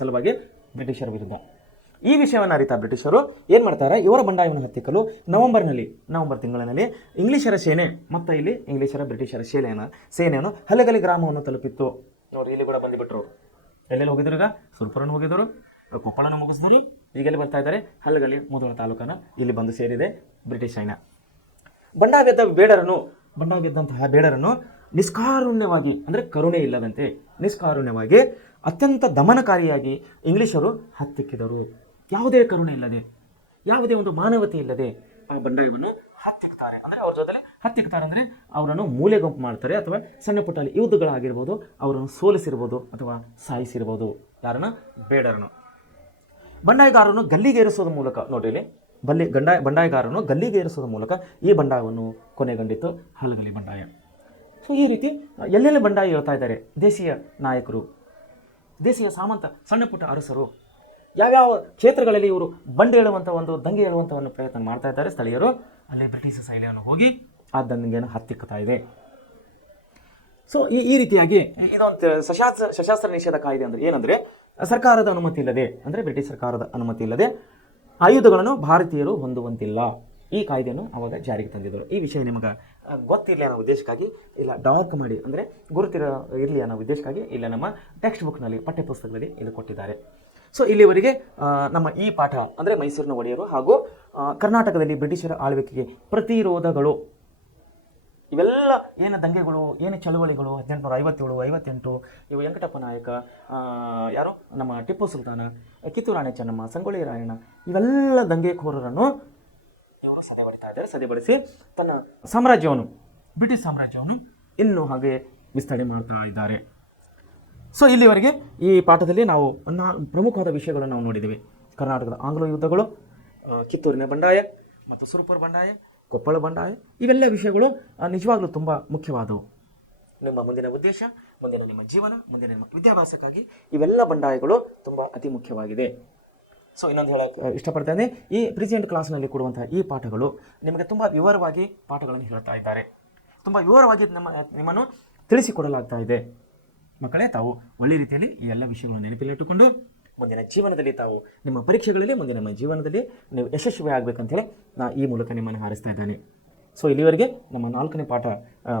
ಸಲುವಾಗಿ ಬ್ರಿಟಿಷರ ವಿರುದ್ಧ. ಈ ವಿಷಯವನ್ನು ಅರಿತ ಬ್ರಿಟಿಷರು ಏನು ಮಾಡ್ತಾರೆ, ಇವರ ಬಂಡಾಯವನ್ನು ಹತ್ತಿಕ್ಕಲು ನವೆಂಬರ್ ತಿಂಗಳಿನಲ್ಲಿ ಇಂಗ್ಲಿಷರ ಸೇನೆ ಮತ್ತು ಇಲ್ಲಿ ಬ್ರಿಟಿಷರ ಸೇನೆಯನ್ನು ಹಲಗಲಿ ಗ್ರಾಮವನ್ನು ತಲುಪಿತ್ತು. ನೋಡಿ, ಇಲ್ಲಿ ಕೂಡ ಬಂದುಬಿಟ್ರು. ಎಲ್ಲೆಲ್ಲಿ ಹೋಗಿದ್ರು? ಈಗ ಸುರ್ಪುರನ್ನು ಹೋಗಿದ್ರು, ಕೊಪ್ಪಳನ ಮುಗಿಸಿದ್ರು, ಈಗೆಲ್ಲಿ ಬರ್ತಾ ಇದ್ದಾರೆ, ಹಲಗಲಿ ಮುಧೋಳ ತಾಲೂಕನ್ನು ಇಲ್ಲಿ ಬಂದು ಸೇರಿದೆ ಬ್ರಿಟಿಷ್ ಸೈನ್ಯ. ಬಂಡಾಗೆದ್ದಂತಹ ಬೇಡರನ್ನು ನಿಷ್ಕಾರುಣ್ಯವಾಗಿ, ಅಂದರೆ ಕರುಣೆ ಇಲ್ಲದಂತೆ ನಿಷ್ಕಾರುಣ್ಯವಾಗಿ, ಅತ್ಯಂತ ದಮನಕಾರಿಯಾಗಿ ಇಂಗ್ಲಿಷರು ಹತ್ತಿಕ್ಕಿದರು. ಯಾವುದೇ ಕರುಣೆ ಇಲ್ಲದೆ, ಯಾವುದೇ ಒಂದು ಮಾನವತೆ ಇಲ್ಲದೆ ಆ ಬಂಡಾಯವನ್ನು ಹತ್ತಿಕ್ತಾರೆ. ಅಂದರೆ ಅವ್ರ ಜೊತೆಲೆ ಹತ್ತಿಕ್ತಾರೆ ಅಂದರೆ ಅವರನ್ನು ಮೂಲೆಗುಂಪು ಮಾಡ್ತಾರೆ, ಅಥವಾ ಸಣ್ಣ ಪುಟ್ಟ ಯುದ್ಧಗಳಾಗಿರ್ಬೋದು, ಅವರನ್ನು ಸೋಲಿಸಿರ್ಬೋದು ಅಥವಾ ಸಾಯಿಸಿರ್ಬೋದು. ಯಾರನ್ನ? ಬೇಡರನ್ನು. ಬಂಡಾಯಗಾರನು ಗಲ್ಲಿಗೇರಿಸೋದ ಮೂಲಕ, ನೋಡ್ರಿ ಇಲ್ಲಿ ಬಂಡಾಯಗಾರನು ಗಲ್ಲಿಗೇರಿಸೋದ ಮೂಲಕ ಈ ಬಂಡಾಯವನ್ನು ಕೊನೆಗೊಂಡಿತ್ತು ಹಲಗಲಿ ಬಂಡಾಯ. ಸೊ ಈ ರೀತಿ ಎಲ್ಲೆಲ್ಲಿ ಬಂಡಾಯ ಹೇಳ್ತಾ ಇದ್ದಾರೆ ದೇಶೀಯ ನಾಯಕರು, ದೇಶೀಯ ಸಾಮಂತ, ಸಣ್ಣ ಪುಟ್ಟ ಅರಸರು, ಯಾವ್ಯಾವ ಕ್ಷೇತ್ರಗಳಲ್ಲಿ ಇವರು ದಂಗೆ ಹೇಳುವಂಥ ಒಂದು ಪ್ರಯತ್ನ ಮಾಡ್ತಾ ಇದ್ದಾರೆ ಸ್ಥಳೀಯರು, ಅಲ್ಲಿ ಬ್ರಿಟಿಷ್ ಸೈನ್ಯವನ್ನು ಹೋಗಿ ಆ ದಂಗೆಯನ್ನು ಹತ್ತಿಕ್ತಾ ಇದೆ. ಸೊ ಈ ರೀತಿಯಾಗಿ ಇದೊಂದು ಸಶಾಸ್ತ್ರ ನಿಷೇಧ ಕಾಯ್ದೆ ಅಂದರೆ ಏನಂದರೆ, ಸರ್ಕಾರದ ಅನುಮತಿ ಇಲ್ಲದೆ, ಅಂದರೆ ಬ್ರಿಟಿಷ್ ಸರ್ಕಾರದ ಅನುಮತಿ ಇಲ್ಲದೆ ಆಯುಧಗಳನ್ನು ಭಾರತೀಯರು ಹೊಂದುವಂತಿಲ್ಲ. ಈ ಕಾಯ್ದೆಯನ್ನು ಅವಾಗ ಜಾರಿಗೆ ತಂದಿದ್ದರು. ಈ ವಿಷಯ ನಿಮಗೆ ಗೊತ್ತಿರಲಿ ಅನ್ನೋ ಉದ್ದೇಶಕ್ಕಾಗಿ, ಇಲ್ಲ ಡಾರ್ಕ್ ಮಾಡಿ ಅಂದರೆ ಇರಲಿ ಅನ್ನೋ ಉದ್ದೇಶಕ್ಕಾಗಿ ಇಲ್ಲ ನಮ್ಮ ಟೆಕ್ಸ್ಟ್ ಬುಕ್ನಲ್ಲಿ, ಪಠ್ಯಪುಸ್ತಕದಲ್ಲಿ ಇದು ಕೊಟ್ಟಿದ್ದಾರೆ. ಸೊ ಇಲ್ಲಿವರೆಗೆ ನಮ್ಮ ಈ ಪಾಠ ಅಂದರೆ ಮೈಸೂರಿನ ಒಡೆಯರು ಹಾಗೂ ಕರ್ನಾಟಕದಲ್ಲಿ ಬ್ರಿಟಿಷರ ಆಳ್ವಿಕೆಗೆ ಪ್ರತಿರೋಧಗಳು, ಇವೆಲ್ಲ ಏನು ದಂಗೆಗಳು, ಏನು ಚಳುವಳಿಗಳು, 1857, 58, ಇವು ವೆಂಕಟಪ್ಪ ನಾಯಕ, ಯಾರು ನಮ್ಮ ಟಿಪ್ಪು ಸುಲ್ತಾನ, ಕಿತ್ತೂರು ರಾಣಿ ಚೆನ್ನಮ್ಮ, ಸಂಗೊಳ್ಳಿ ರಾಯಣ್ಣ, ಇವೆಲ್ಲ ದಂಗೆಕೋರರನ್ನು ಇವರು ಸದೆಬಡಿಸಿ ತನ್ನ ಬ್ರಿಟಿಷ್ ಸಾಮ್ರಾಜ್ಯವನ್ನು ಇನ್ನೂ ಹಾಗೆ ವಿಸ್ತರಣೆ ಮಾಡ್ತಾ ಇದ್ದಾರೆ. ಸೊ ಇಲ್ಲಿವರೆಗೆ ಈ ಪಾಠದಲ್ಲಿ ನಾವು ಪ್ರಮುಖವಾದ ವಿಷಯಗಳನ್ನು ನಾವು ನೋಡಿದ್ದೀವಿ. ಕರ್ನಾಟಕದ ಆಂಗ್ಲ ಯುದ್ಧಗಳು, ಕಿತ್ತೂರಿನ ಬಂಡಾಯ ಮತ್ತು ಸುರಪುರ ಬಂಡಾಯ, ಕೊಪ್ಪಳ ಬಂಡಾಯ, ಇವೆಲ್ಲ ವಿಷಯಗಳು ನಿಜವಾಗ್ಲೂ ತುಂಬ ಮುಖ್ಯವಾದವು. ನಿಮ್ಮ ಮುಂದಿನ ಉದ್ದೇಶ, ಮುಂದಿನ ನಿಮ್ಮ ಜೀವನ, ಮುಂದಿನ ನಿಮ್ಮ ವಿದ್ಯಾಭ್ಯಾಸಕ್ಕಾಗಿ ಇವೆಲ್ಲ ಬಂಡಾಯಗಳು ತುಂಬ ಅತಿ ಮುಖ್ಯವಾಗಿದೆ. ಸೊ ಇನ್ನೊಂದು ಹೇಳಕ್ಕೆ ಇಷ್ಟಪಡ್ತೇನೆ, ಈ ಪ್ರೆಸೆಂಟ್ ಕ್ಲಾಸ್ನಲ್ಲಿ ಕೊಡುವಂತಹ ಈ ಪಾಠಗಳು ನಿಮಗೆ ತುಂಬ ವಿವರವಾಗಿ ಪಾಠಗಳನ್ನು ಹೇಳ್ತಾ ಇದ್ದಾರೆ. ತುಂಬ ವಿವರವಾಗಿ ನಿಮ್ಮನ್ನು ತಿಳಿಸಿಕೊಡಲಾಗ್ತಾ ಇದೆ. ಮಕ್ಕಳೇ, ತಾವು ಒಳ್ಳೆ ರೀತಿಯಲ್ಲಿ ಈ ಎಲ್ಲ ವಿಷಯಗಳನ್ನು ನೆನಪಿನಲ್ಲಿಟ್ಟುಕೊಂಡು ಮುಂದಿನ ಜೀವನದಲ್ಲಿ ತಾವು ನಿಮ್ಮ ಪರೀಕ್ಷೆಗಳಲ್ಲಿ, ಮುಂದಿನ ನಿಮ್ಮ ಜೀವನದಲ್ಲಿ ನೀವು ಯಶಸ್ವಿ ಆಗಬೇಕಂತೇಳಿ ನಾನು ಈ ಮೂಲಕ ನಿಮ್ಮನ್ನು ಹಾರೈಸ್ತಾ ಇದ್ದೇನೆ. ಸೊ ಇಲ್ಲಿವರೆಗೆ ನಮ್ಮ 4ನೇ ಪಾಠ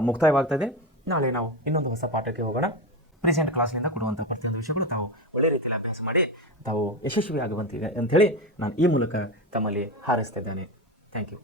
ಮುಕ್ತಾಯವಾಗ್ತಾ ಇದೆ. ನಾಳೆ ನಾವು ಇನ್ನೊಂದು ಹೊಸ ಪಾಠಕ್ಕೆ ಹೋಗೋಣ. ಪ್ರೆಸೆಂಟ್ ಕ್ಲಾಸ್ನಿಂದ ಕೊಡುವಂಥ ಪ್ರತಿಯೊಂದು ವಿಷಯಗಳು ತಾವು ಒಳ್ಳೆ ರೀತಿಯಲ್ಲಿ ಅಭ್ಯಾಸ ಮಾಡಿ ತಾವು ಯಶಸ್ವಿ ಆಗುವಂತಿದೆ ಅಂಥೇಳಿ ನಾನು ಈ ಮೂಲಕ ತಮ್ಮಲ್ಲಿ ಹಾರೈಸ್ತಾ ಇದ್ದೇನೆ. Thank you.